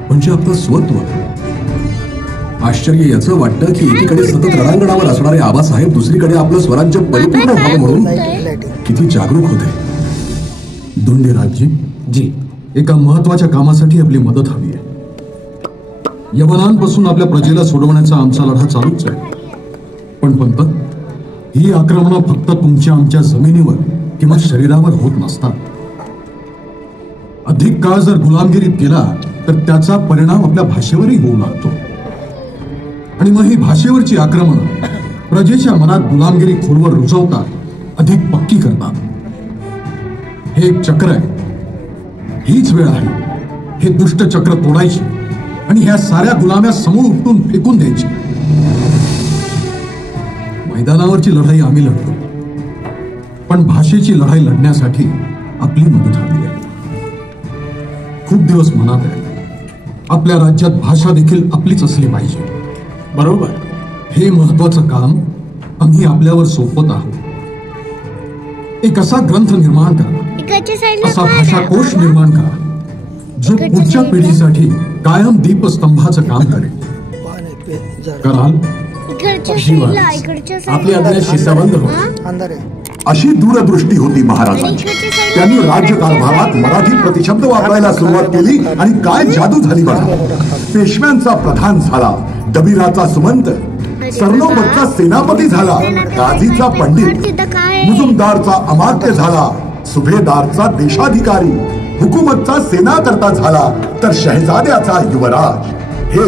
म्हणजे आपलं स्वत्व. आश्चर्य याचं वाटतं की एकीकडे सतत रणांगणावर असणारे आबासाहेब दुसरीकडे आपलं स्वराज्य परिपूर्ण व्हावं म्हणून किती जागरूक होते. धोंडेराजजी जी, एका महत्वाच्या कामासाठी आपली मदत हवी आहे. यवनांपासून आपल्या प्रजेला सोडवण्याचा आमचा लढा चालूच आहे, पण पंत, ही आक्रमणं फक्त तुमच्या आमच्या जमिनीवर किंवा शरीरावर होत नसतात. अधिक काळ जर गुलामगिरीत केला तर त्याचा परिणाम आपल्या भाषेवरही होऊ लागतो, आणि मग ही भाषेवरची आक्रमणं प्रजेच्या मनात गुलामगिरी खोलवर रुजवतात, अधिक पक्की करतात. हे एक चक्र आहे. हीच वेळ आहे हे दुष्ट चक्र तोडायची आणि ह्या साऱ्या गुलाम्या समूळ उपटून फेकून द्यायची. मैदानावरची लढाई आम्ही लढतो, पण भाषेची लढाई लढण्यासाठी आपली मदत हवी आहे. खूप दिवस मनात आहे, आपल्या राज्यात भाषा देखील आपलीच असली पाहिजे. बरोबर. हे महत्वाचं काम आम्ही आपल्यावर सोपवत आहोत. एक असा ग्रंथ निर्माण करा, असा भाषाकोश निर्माण करा जो पुढच्या पिढीसाठी कायम दीपस्तंभाचं काम करेल. कराल? आपली आज्ञा शिस्तबद्ध हो. अशी दूरदृष्टी होती महाराजांची. त्यांनी राज्यकारभारात मराठी प्रतिशब्द वापरायला सुरुवात केली आणि काय जादू झाली बघा. पेशव्यांचा प्रधान झाला, दबिराचा सुमंत, सरनोबतचा सेनापती झाला, गाझीचा पंडित, मुजुमदारचा अमात्य झाला, सुभेदारचा देशाधिकारी, हुकुमतचा सेनाकर्ता झाला, तर शहजाद्याचा युवराज. हे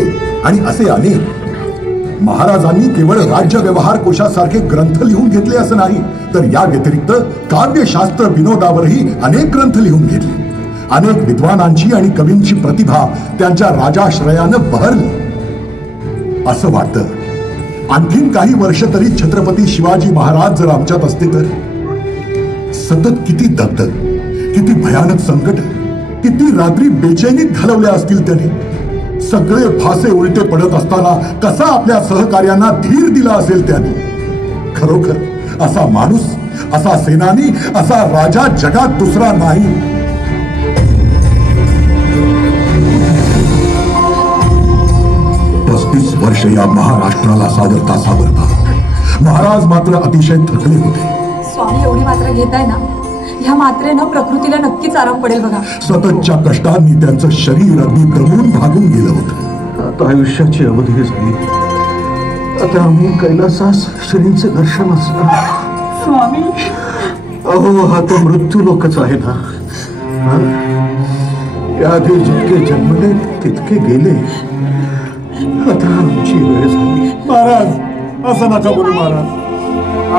आणि असे अनेक. महाराजांनी केवळ राज्य व्यवहार कोशासारखे ग्रंथ लिहून घेतले असं नाही, तर या व्यतिरिक्त काव्यशास्त्र विनोदावरही अनेक ग्रंथ लिहून घेतले. अनेक विद्वानांची आणि कवींची प्रतिभा त्यांच्या राजाश्रयानं बहरली. असं वाटतं आणखीन काही वर्ष तरी छत्रपती शिवाजी महाराज जर आमच्यात असते तर. सतत किती दगदग, किती भयानक संकट, किती रात्री बेचैनीत घालवल्या असतील त्याने. सगळे फासे उलटे पडत असताना कसा आपल्या सहकार्यांना धीर दिला असेल त्याने. खरोखर असा माणूस, असा सेनानी, असा राजा जगात दुसरा नाही. 35 वर्ष या महाराष्ट्राला सावरता सावरता महाराज मात्र अतिशय थकले होते. स्वामी एवढी मात्रा घेताय ना, ह्या मात्रेनं प्रकृतीला नक्कीच आराम पडेल बघा. सततच्या कष्टांनी त्यांचं शरीर अगदी दमून भागून गेलं होतं. आता आयुष्याची अवधी झाली. आता आम्ही कैलासास श्रींचे दर्शन असणार. स्वामी अहो हा तो मृत्यू लोकच आहे ना. याआधी जितके जन्मले तितके गेले. आता आमची वेळ झाली. महाराज असं नका बोलू महाराज.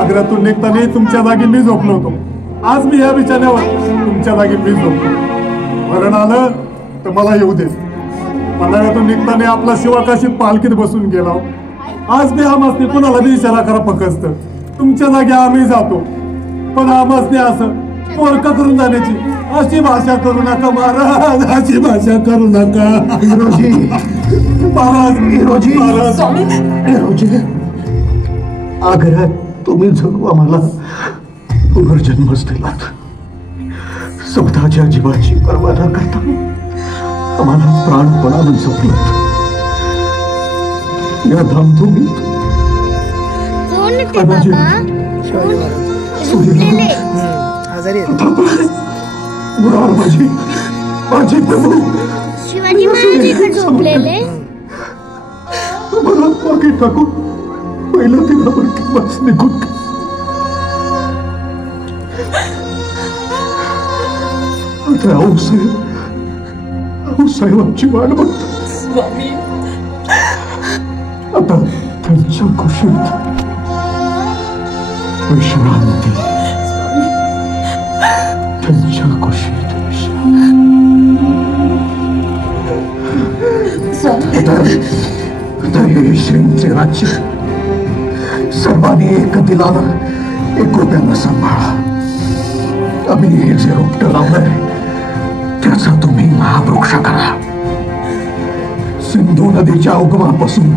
आग्र्यातून निघताना तुमच्या जागी मी झोपलो होतो. आज मी या बिछाण्यावर तुमच्या जागी मी झोपलो. मरण आलं तर मला येऊ दे. पन्हाळ्यातून निघताना आपला शिवा काशीत पालखीत बसून गेला. आज बी आमासने कुणाला बी इशारा करा फकस्त. तुमच्या जागी आम्ही जातो. पण आमासने असं पोरका करून जाण्याची अशी भाषा करू नका महाराज. अशी भाषा करू नका. महाराज आग्र्यात तुम्ही जणू आम्हाला पुनर्जन्मच दिलात. स्वतःच्या जीवाची पर्वा न करता आम्हाला प्राणपणानं जपलं. या धामधुमीत माझी प्रभू शिवाजी महाराज झोपलेले. मला मागे टाकून पहिला दिनावर किंवाच निघून आता आऊसाहेबांची वाट बघतो. स्वामी आता त्यांच्या कुशीत विश्रांती. त्यांच्या कुशीत हे श्रींचे राज्य सर्वांनी एक दिलानं एकोप्यानं सांभाळा. आम्ही हे जे रोपटं लावलंय त्याचा तुम्ही महावृक्ष करा. सिंधू नदीच्या उगमापासून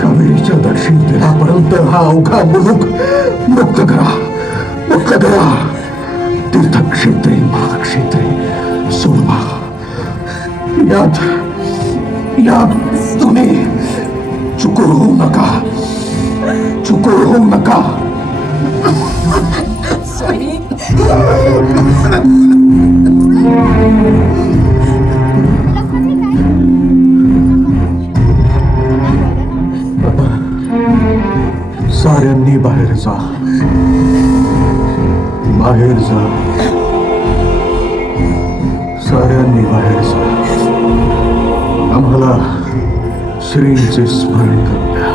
कावेरीच्या दक्षिण तीरापर्यंत हा अवघा मुलूक मुक्त करा. मुक्त करा. तीर्थक्षेत्रे महाक्षेत्रे सोडवा. यात तुम्ही चुकूर होऊ नका. चुकूर होऊ नका. साऱ्यांनी बाहेर जा. बाहेर जा. साऱ्यांनी बाहेर जा. आम्हाला श्रींचे स्मरण करू द्या.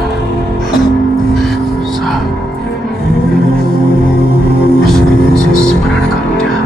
श्रींचे स्मरण करू द्या.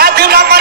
आधी नमन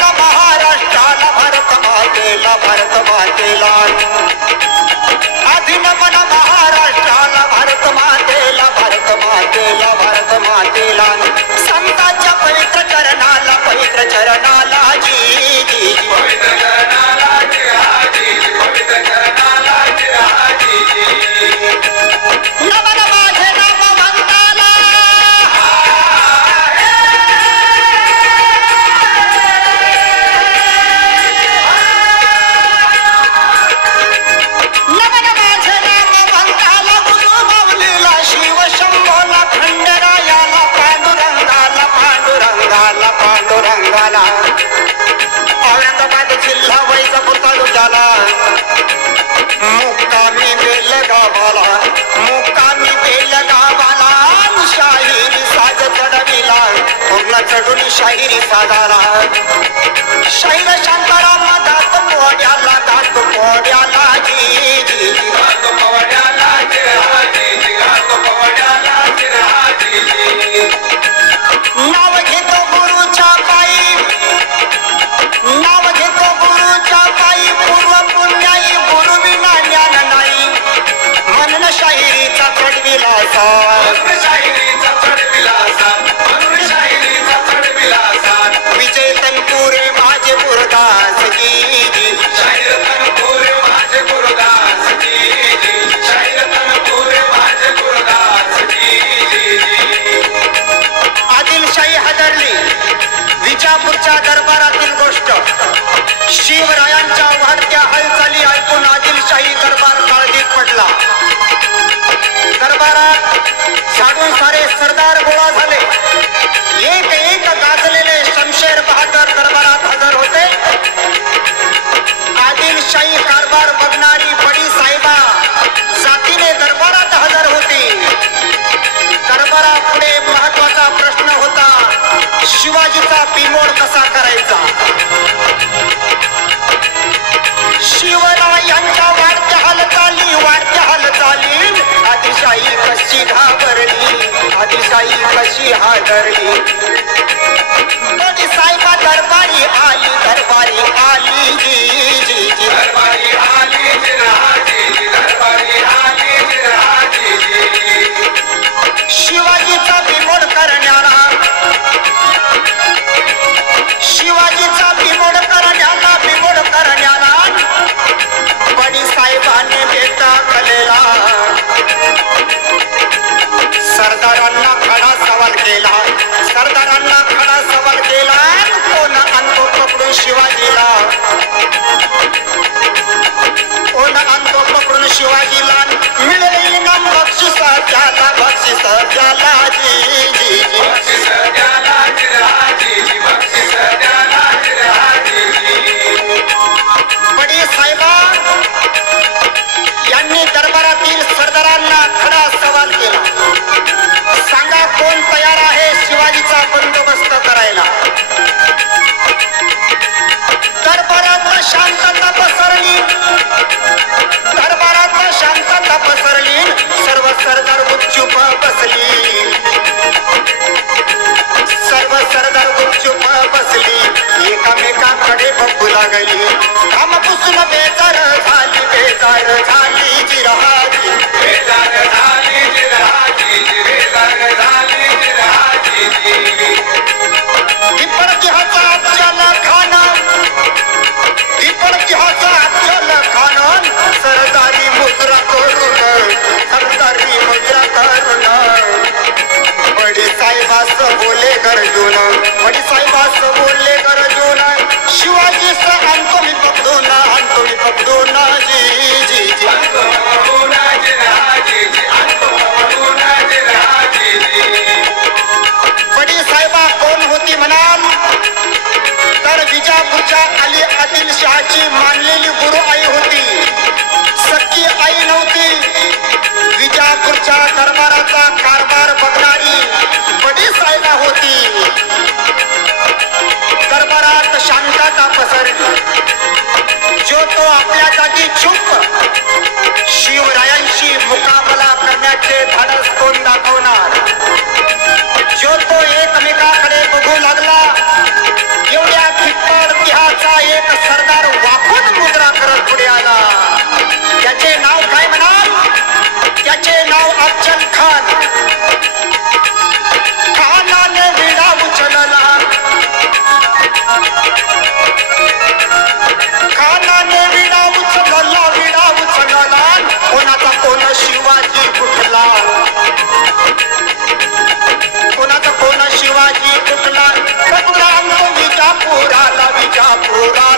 शाहिरी साधारा शैल शांताराम दात पोड्याला जी दात पोड्याला नाव घेतो गुरुच्या पायी पूर्व पुण्याई गुरु विना ज्ञान नाही म्हणून शाहिरीचा चढविलासा विजय तनपुरे माझे गुरुदास जी आदिलशाही हादरली. विजापूरच्या दरबारातील गोष्ट. शिवरायांच्या वाढत्या हालचाली ऐकून आदिलशाही दरबार काळजीत पडला. दरबारात झाडून सारे सरदार गोळा झाले. एक एक गाजलेले शमशेर बहादर दरबारात हजर होते. आदिलशाही कारभार बघणारी बडी साहेबा जातीने दरबारात हजर होती. दरबारापुढे महत्वाचा प्रश्न होता, शिवाजीचा बिमोड कसा करायचा. शिवरायांच्या वाढत्या हालचाली आदिलशाही कशी घाबरली, आदिलशाही कशी हादरली. बडी साहेबा दरबारी आली जी दरबारी आली शिवाजीचा बिमोड करण्याला बडी साहेबांनी भेटा कलेला. सरदारांना खडा सवाल केला. कोण आणतो पकडून शिवाजीला. मिळेल इनाम बक्षीस त्याला जी बडी साहेबा यांनी दरबारातील सरदारांना खडा सवाल केला. सांगा कोण तयार आहे शिवाजीचा बंदोबस्त करायला. दरबारात शांतता पसरली. सर्व सरदार गुपचूप बसली. एकामेकाकडे बघू लागली. काम पुसून बेजार झाली जिरहाजी. इतिहासा अफजल खान सरदारी मुद्रा करून बडी साहेबास बोले गरजून शिवाजी आणतो मी पकडून जी बडी साहेबा कोण होती म्हणाल तर विजापूरच्या आदिलशहाची मानलेली गुरु आई होती. सख्खी आई नव्हती. विजापूरच्या दरबाराचा कारभार बघणारी बडी साहेबा होती. दरबारात शांतता पसरली. जो तो आपल्या जागी चूप. शिवरायांशी मुकाबला करण्याचे धाडस कोण दाखवणार. जो तो एकमेकाकडे बघू लागला. एवढ्या धिप्पड देहाचा एक सरदार वाकून मुद्रा करत पुढे आला. त्याचे नाव काय म्हणाल. त्याचे नाव अफजल खान. खानाने विडा उचलला. कोणाचा कोण शिवाजी कुठला. विजापुराला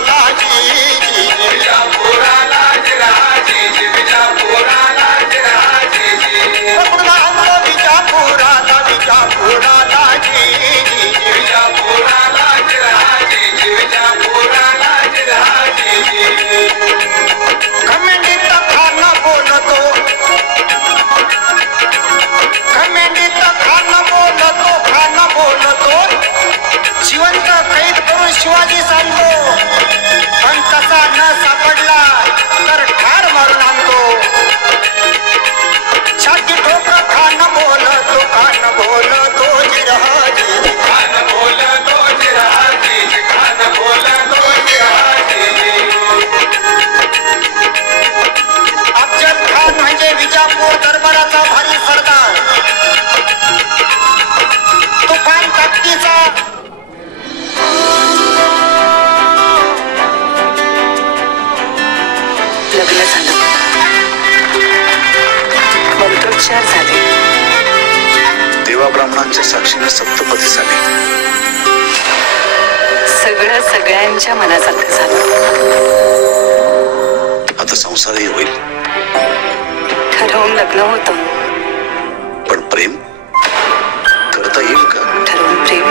जी शिवाजी सांगतो पण तसा न सापडला तर ठार मारून आणतो. छाती ठोकर खान बोलतो खान बोलतो जिरहाजी खान बोलतो जिरहाजी खान बोलतो जिरहाजी. अफजल खान म्हणजे विजापूर दरबाराचा भारी सरदार, तुफान ताकदीचा. लग्न झालं, मंत्रोच्चार झाले, देवा ब्राह्मणांच्या साक्षीने सप्तपदी झाली. सगळं सगळ्यांच्या मनासारखं झालं. आता संसारही होईल. ठरवून लग्न होतं, पण प्रेम करता येईल का? ठरवून प्रेम.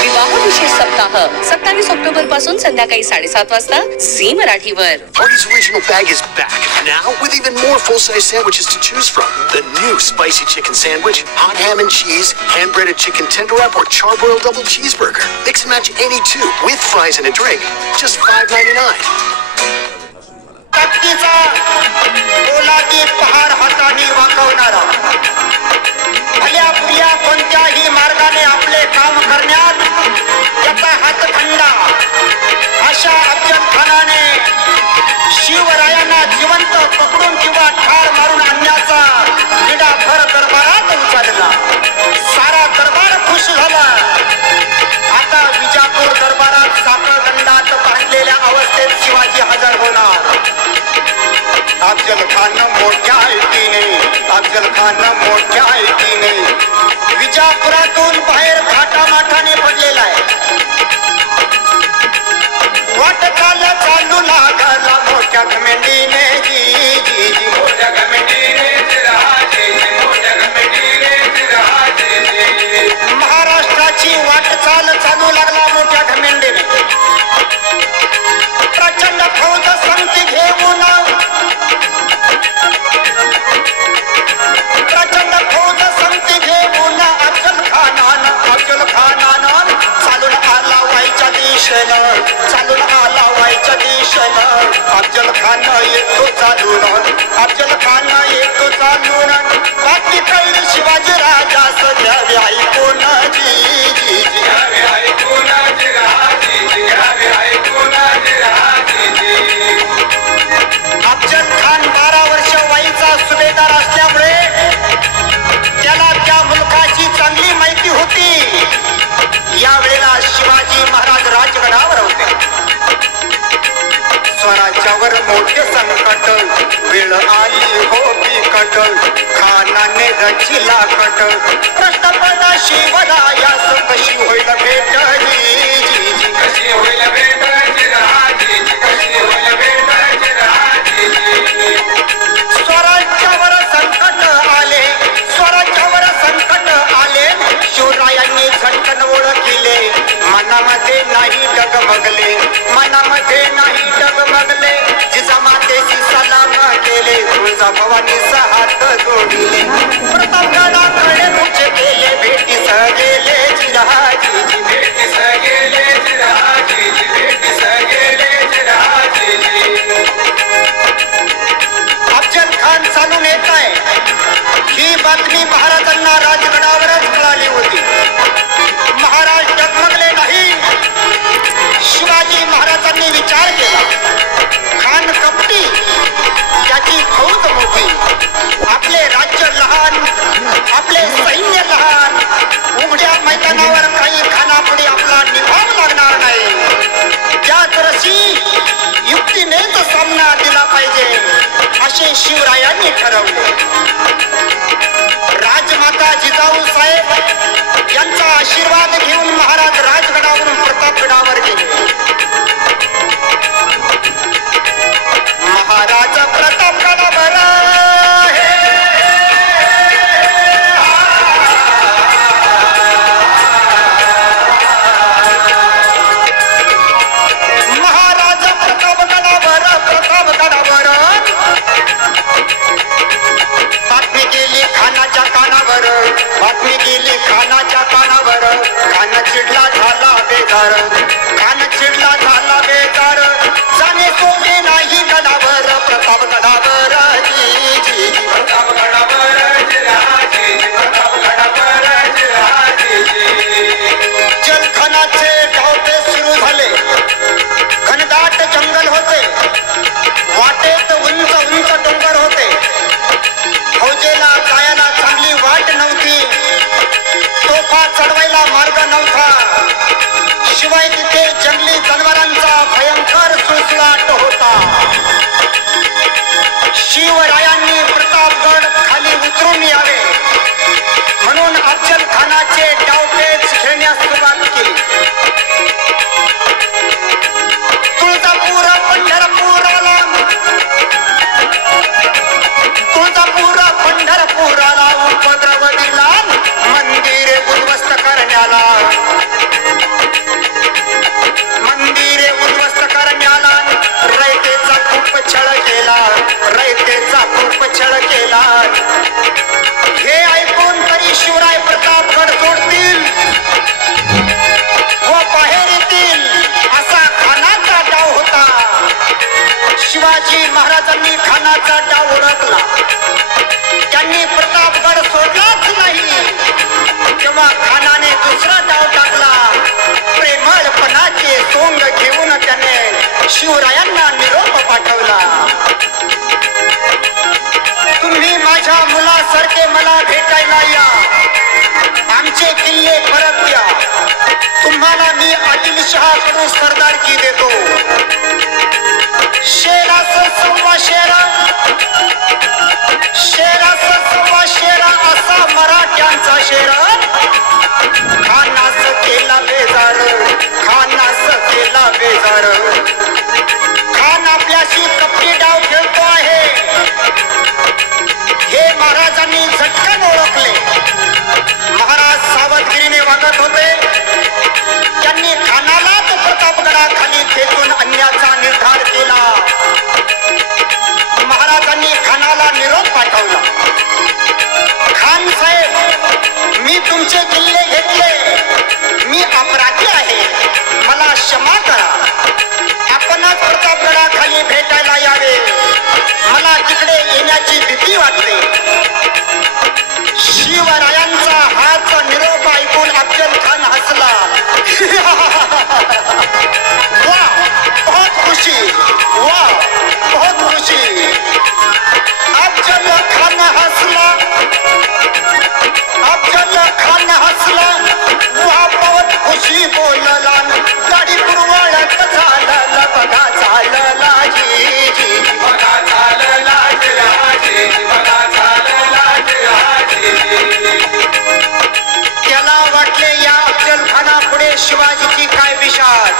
विवाह विशेष सप्ताह 27 ऑक्टोबर पासून संध्याकाळी 7:30 वाजता झी मराठीवर. Artie's original bag is back now with even more full-size sandwiches to choose from. The new spicy chicken sandwich, hot ham and cheese, hand-breaded chicken tender wrap, or charbroiled double cheeseburger. Mix and match any two with fries and a drink, just $5.99. ताकदीचा पोलादी पहार हाताने वाकवणारा, भल्या प्रिया कोणत्याही मार्गाने आपले काम करण्यात त्याचा हातखंडा अशा अफजल खानाने शिवरायांना जिवंत पकडून किंवा ठार मारून आणण्याचा विडा भर दरबारात उचलला. सारा दरबार खुश झाला. आता विजापूर दरबारात साखळदंडात बांधलेल्या अवस्थेत शिवाजी हजर होणार. अफजल खान मोठ्या ऐटीने विजापुरातून बाहेर थाटामाटाने पडलेला आहे. वाट चालू लागला मोठ्या घमेंडीने मोठ्या घमेंडीने महाराष्ट्राची वाटचाल चालू लागला मोठ्या घमेंडीने. प्रचंड फौज संगती घेऊन अफजल खानानं चालून आला व्हायच्या दिशेनं. अफजल खान येतो चालून बाकी कळली शिवाजी राजा सध्यावे ऐकून अफजल खान 12 वर्ष वयाचा सुभेदार असल्यामुळे त्याला त्या मुलकाची चांगली माहिती होती. यावेळेला शिवाजी महाराज राजगडावर होते. स्वराज्यावर मोठे संकट वेळ आली हो बिकट, खानाने रचिला कट. प्रश्न पडला शिवरायास कशी होईल भेट, कशी होईल भेट, कशी होईल भेट. स्वराज्यावर संकट आले, स्वराज्यावर संकट आले. शिवरायांनी झटकन ओळखले, मनामध्ये नाही डगमगले, मनामध्ये नाही डगमगले. जिजामातेची सलाम केले, तुळजाभवानीस हात जोडिले. प्रतापगडाकडे मुझे केले, भेटीस गेले जिरहाजी, भेटीस गेले जिरहाजी, भेटीस गेले जिरहाजी. अफजल खान चालून येत आहे ही बातमी महाराजांना राजगडावरच कळाली होती. महाराज डगमगले नाही. शिवाजी महाराजांनी विचार केला, खान कपटी, त्याची फौज मोठी, आपले राज्य लहान, आपले सैन्य लहान. उघड्या मैदानावर काही खानापुढे आपला निभाव लागणार नाही. त्याच रशी युक्तीनेच सामना दिला पाहिजे असे शिवरायांनी ठरवले. राजमाता जिजाऊ साहेब यांचा आशीर्वाद घेऊन महाराज राजगडावरून प्रतापगडावर गेले. महाराज प्रतापगडावर महाराज प्रतापगडावर शिवरायांनी प्रतापगड खाली उतरून यावे म्हणून अफजल खानाचे डावपेच खेळण्यास सुरुवात केली. तुळजापूर पंढरपुराला उपद्रव दिला मंदिरे उद्ध्वस्त करण्याला. रयतेचा खूप छळ केला. हे ऐकून तरी शिवराय प्रतापगड सोडतील व बाहेर येतील असा खानाचा डाव होता. शिवाजी महाराजांनी खानाचा डाव ओळखला. त्यांनी प्रतापगड सोडलाच नाही. तेव्हा खानाने दुसरा डाव टाकला. प्रेमळपणाचे सोंग घेऊन त्याने शिवरायांना निरोप पाठवला. तुम्ही माझ्या मुलासारखे मला भेटायला या. आमचे किल्ले परत द्या. तुम्हाला मी आदिलशहाकडून सरदारकी देतो. शेराचं सव्वा शेरा, शेराचं सव्वा शेरा असा मराठ्यांचा शेरा. खानास केला बेजार, खानास केला बेजार. खान आपल्याशी कपटी डाव खेळतो आहे हे महाराजांनी झटकन ओळखले. महाराज सावधगिरीने वागत होते. त्यांनी खानालाच प्रतापगडाखाली फेकून आणण्याचा निर्धार केला. महाराजांनी खानाला निरोप पाठवला. खान साहेब, मी तुमचे किल्ले घेतले. मी अपराधी आहे. मला क्षमा करा. आपणच प्रतापगडाखाली भेटायला यावे. मला तिकडे येण्याची भीती वाटते. शिवरायांचा हाच निरोप ऐकून अफजल खान हसला. वाह, बहुत खुशी, वाह, बहुत खुशी. अफजल खान हसला. अफजल खान हसला. वाह, बहुत खुशी बोलला. गाडी पुरवळत झालं बघा झालं लाजी, बघा झालं लाजी, बघा झालं लाजी. त्याला वाटले या अफजल खानापुढे शिवाजीची काय विशाल.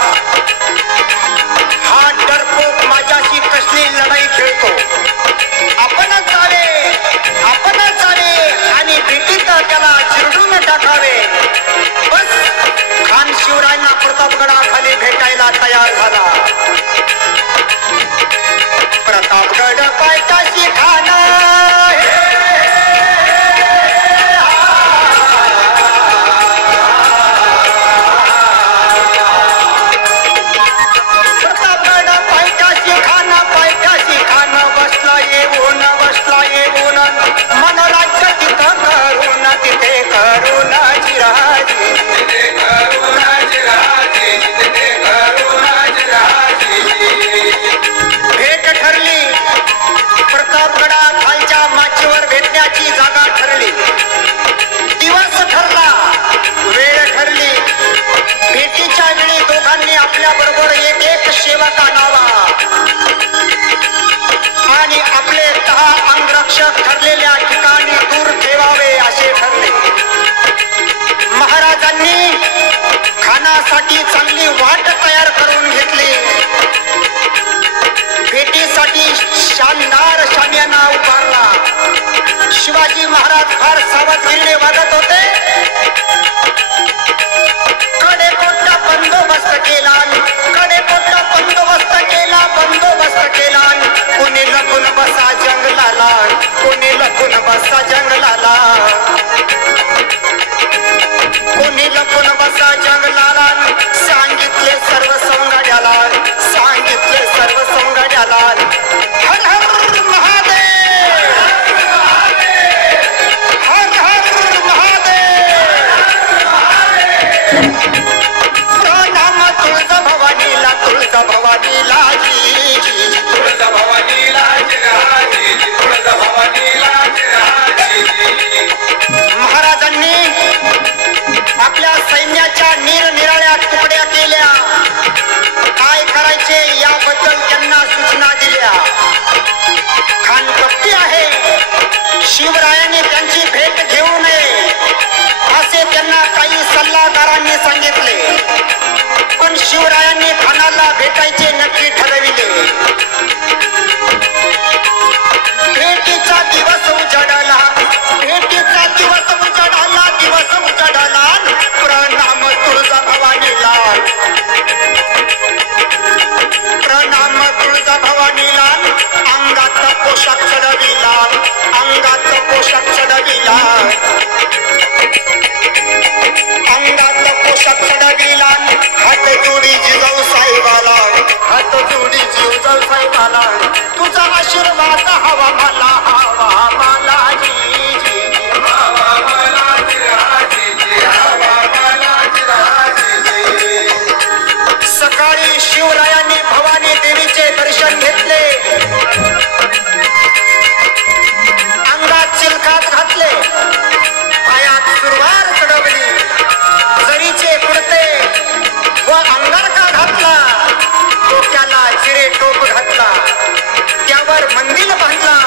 हा डरपोक माझ्याशी कसली लढाई खेळतो. आपणच जावे, आपणच जावे आणि भेटीत त्याला चिरडून टाकावे. बस खान शिवरायांना प्रतापगडाखाली भेटायला तयार झाला. प्रतापगड पायथ्याशी खान बसला येऊन मन राज्य तिथं करून तिथे करून जिराजी, तिथे करून जिराजी, तिथे करून जिराजी. भेट ठरली. प्रतापगडा खालच्या माचीवर भेटण्याची जागा ठरली. दिवस ठरला, वेळ ठरली. भेटीच्या वेळी दोघांनी आपल्या बरोबर एक एक सेवक आणावा आणि आपले 10 अंगरक्षक ठरलेल्या ठिकाणी दूर ठेवावे असे ठरले. महाराजांनी खानासाठी चांगली वाट तयार करून घेतली. भेटीसाठी शानदार शामियाना उभारला. शिवाजी महाराज फार सावधगिरीने वागत होते. कडेकोटला बंदोबस्त केला, कडेकोटला बंदोबस्त केला, बंदोबस्त केला. कोणी लपून बसा जंगलाला, कोणी लपून बसा जंगलाला, कोणी लपून बसा जंगलाला. सांगितले सर्व सौंगाड्याला, सांगितले सर्व सौंगाड्याला. हर हर महादेव, हर हर महादेव. प्रणाम तुळजा भवानीला, तुळजा भवानीला जी, तुळजा भवानीला जी, तुळजा भवानीला जी. महाराजांनी आपल्या सैन्याच्या निरनिराळ्या तुकड्या केल्या. काय करायचे याबद्दल त्यांना सूचना दिल्या. खान शिवरायांनी त्यांची भेट घेऊ नये असे त्यांना काही सल्लागारांनी सांगितले, पण शिवरायांनी खानाला भेटायचे नक्की ठरविले. भेटीचा दिवस उजाडाला, भेटीचा दिवस उजाडाला, दिवस उजाडाला. प्रणाम तुळजा भवानीला, प्रणाम तुळजा भवानीला. अंगाचा पोशाख चढविला, अंगाचा पोशाख चढविला, अंगाचा पोशाख चढविला. हात जोडी जिजाऊ साहेबाला, हात जोडी जिजाऊ साहेबाला. तुझा आशीर्वाद हवा मला, हवा मला जी जी, हवा मला जी जी, हवा मला जी. सकाळी शिवरायांनी भवानी देवीचे दर्शन घेतले, अंगात चिलखात घातले, पायात सुरवार चढवली, जरीचे कुर्ते व अंगारका घातला, डोक्याला चिरे टोप घातला, त्यावर मंदिर बांधला,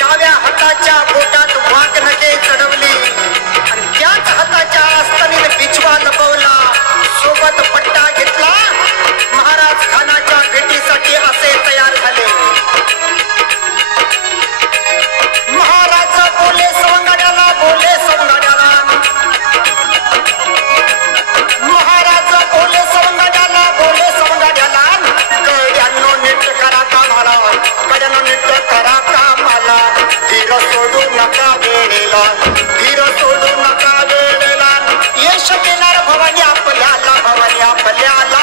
डाव्या हाताच्या बोटात वाघनखे चढवली आणि त्याच हाताच्या आस्तनीत बिछवा लपवला, सोबत पट्टा घेतला. महाराज खानाच्या भेटीसाठी असे तयार झाले. महाराज बोले सवंगाड्याला, बोले सवंगाड्याला, महाराज बोले सवंगाड्याला, बोले सवंगाड्याला. गड्यांनो नीट करा कामाला, गड्यांनो नीट करा कामाला. धीर सोडू नका वेळेला, धीर सोडू नका वेळेला. यश देणार भवानी आपल्याला, भवानी आपल्याला.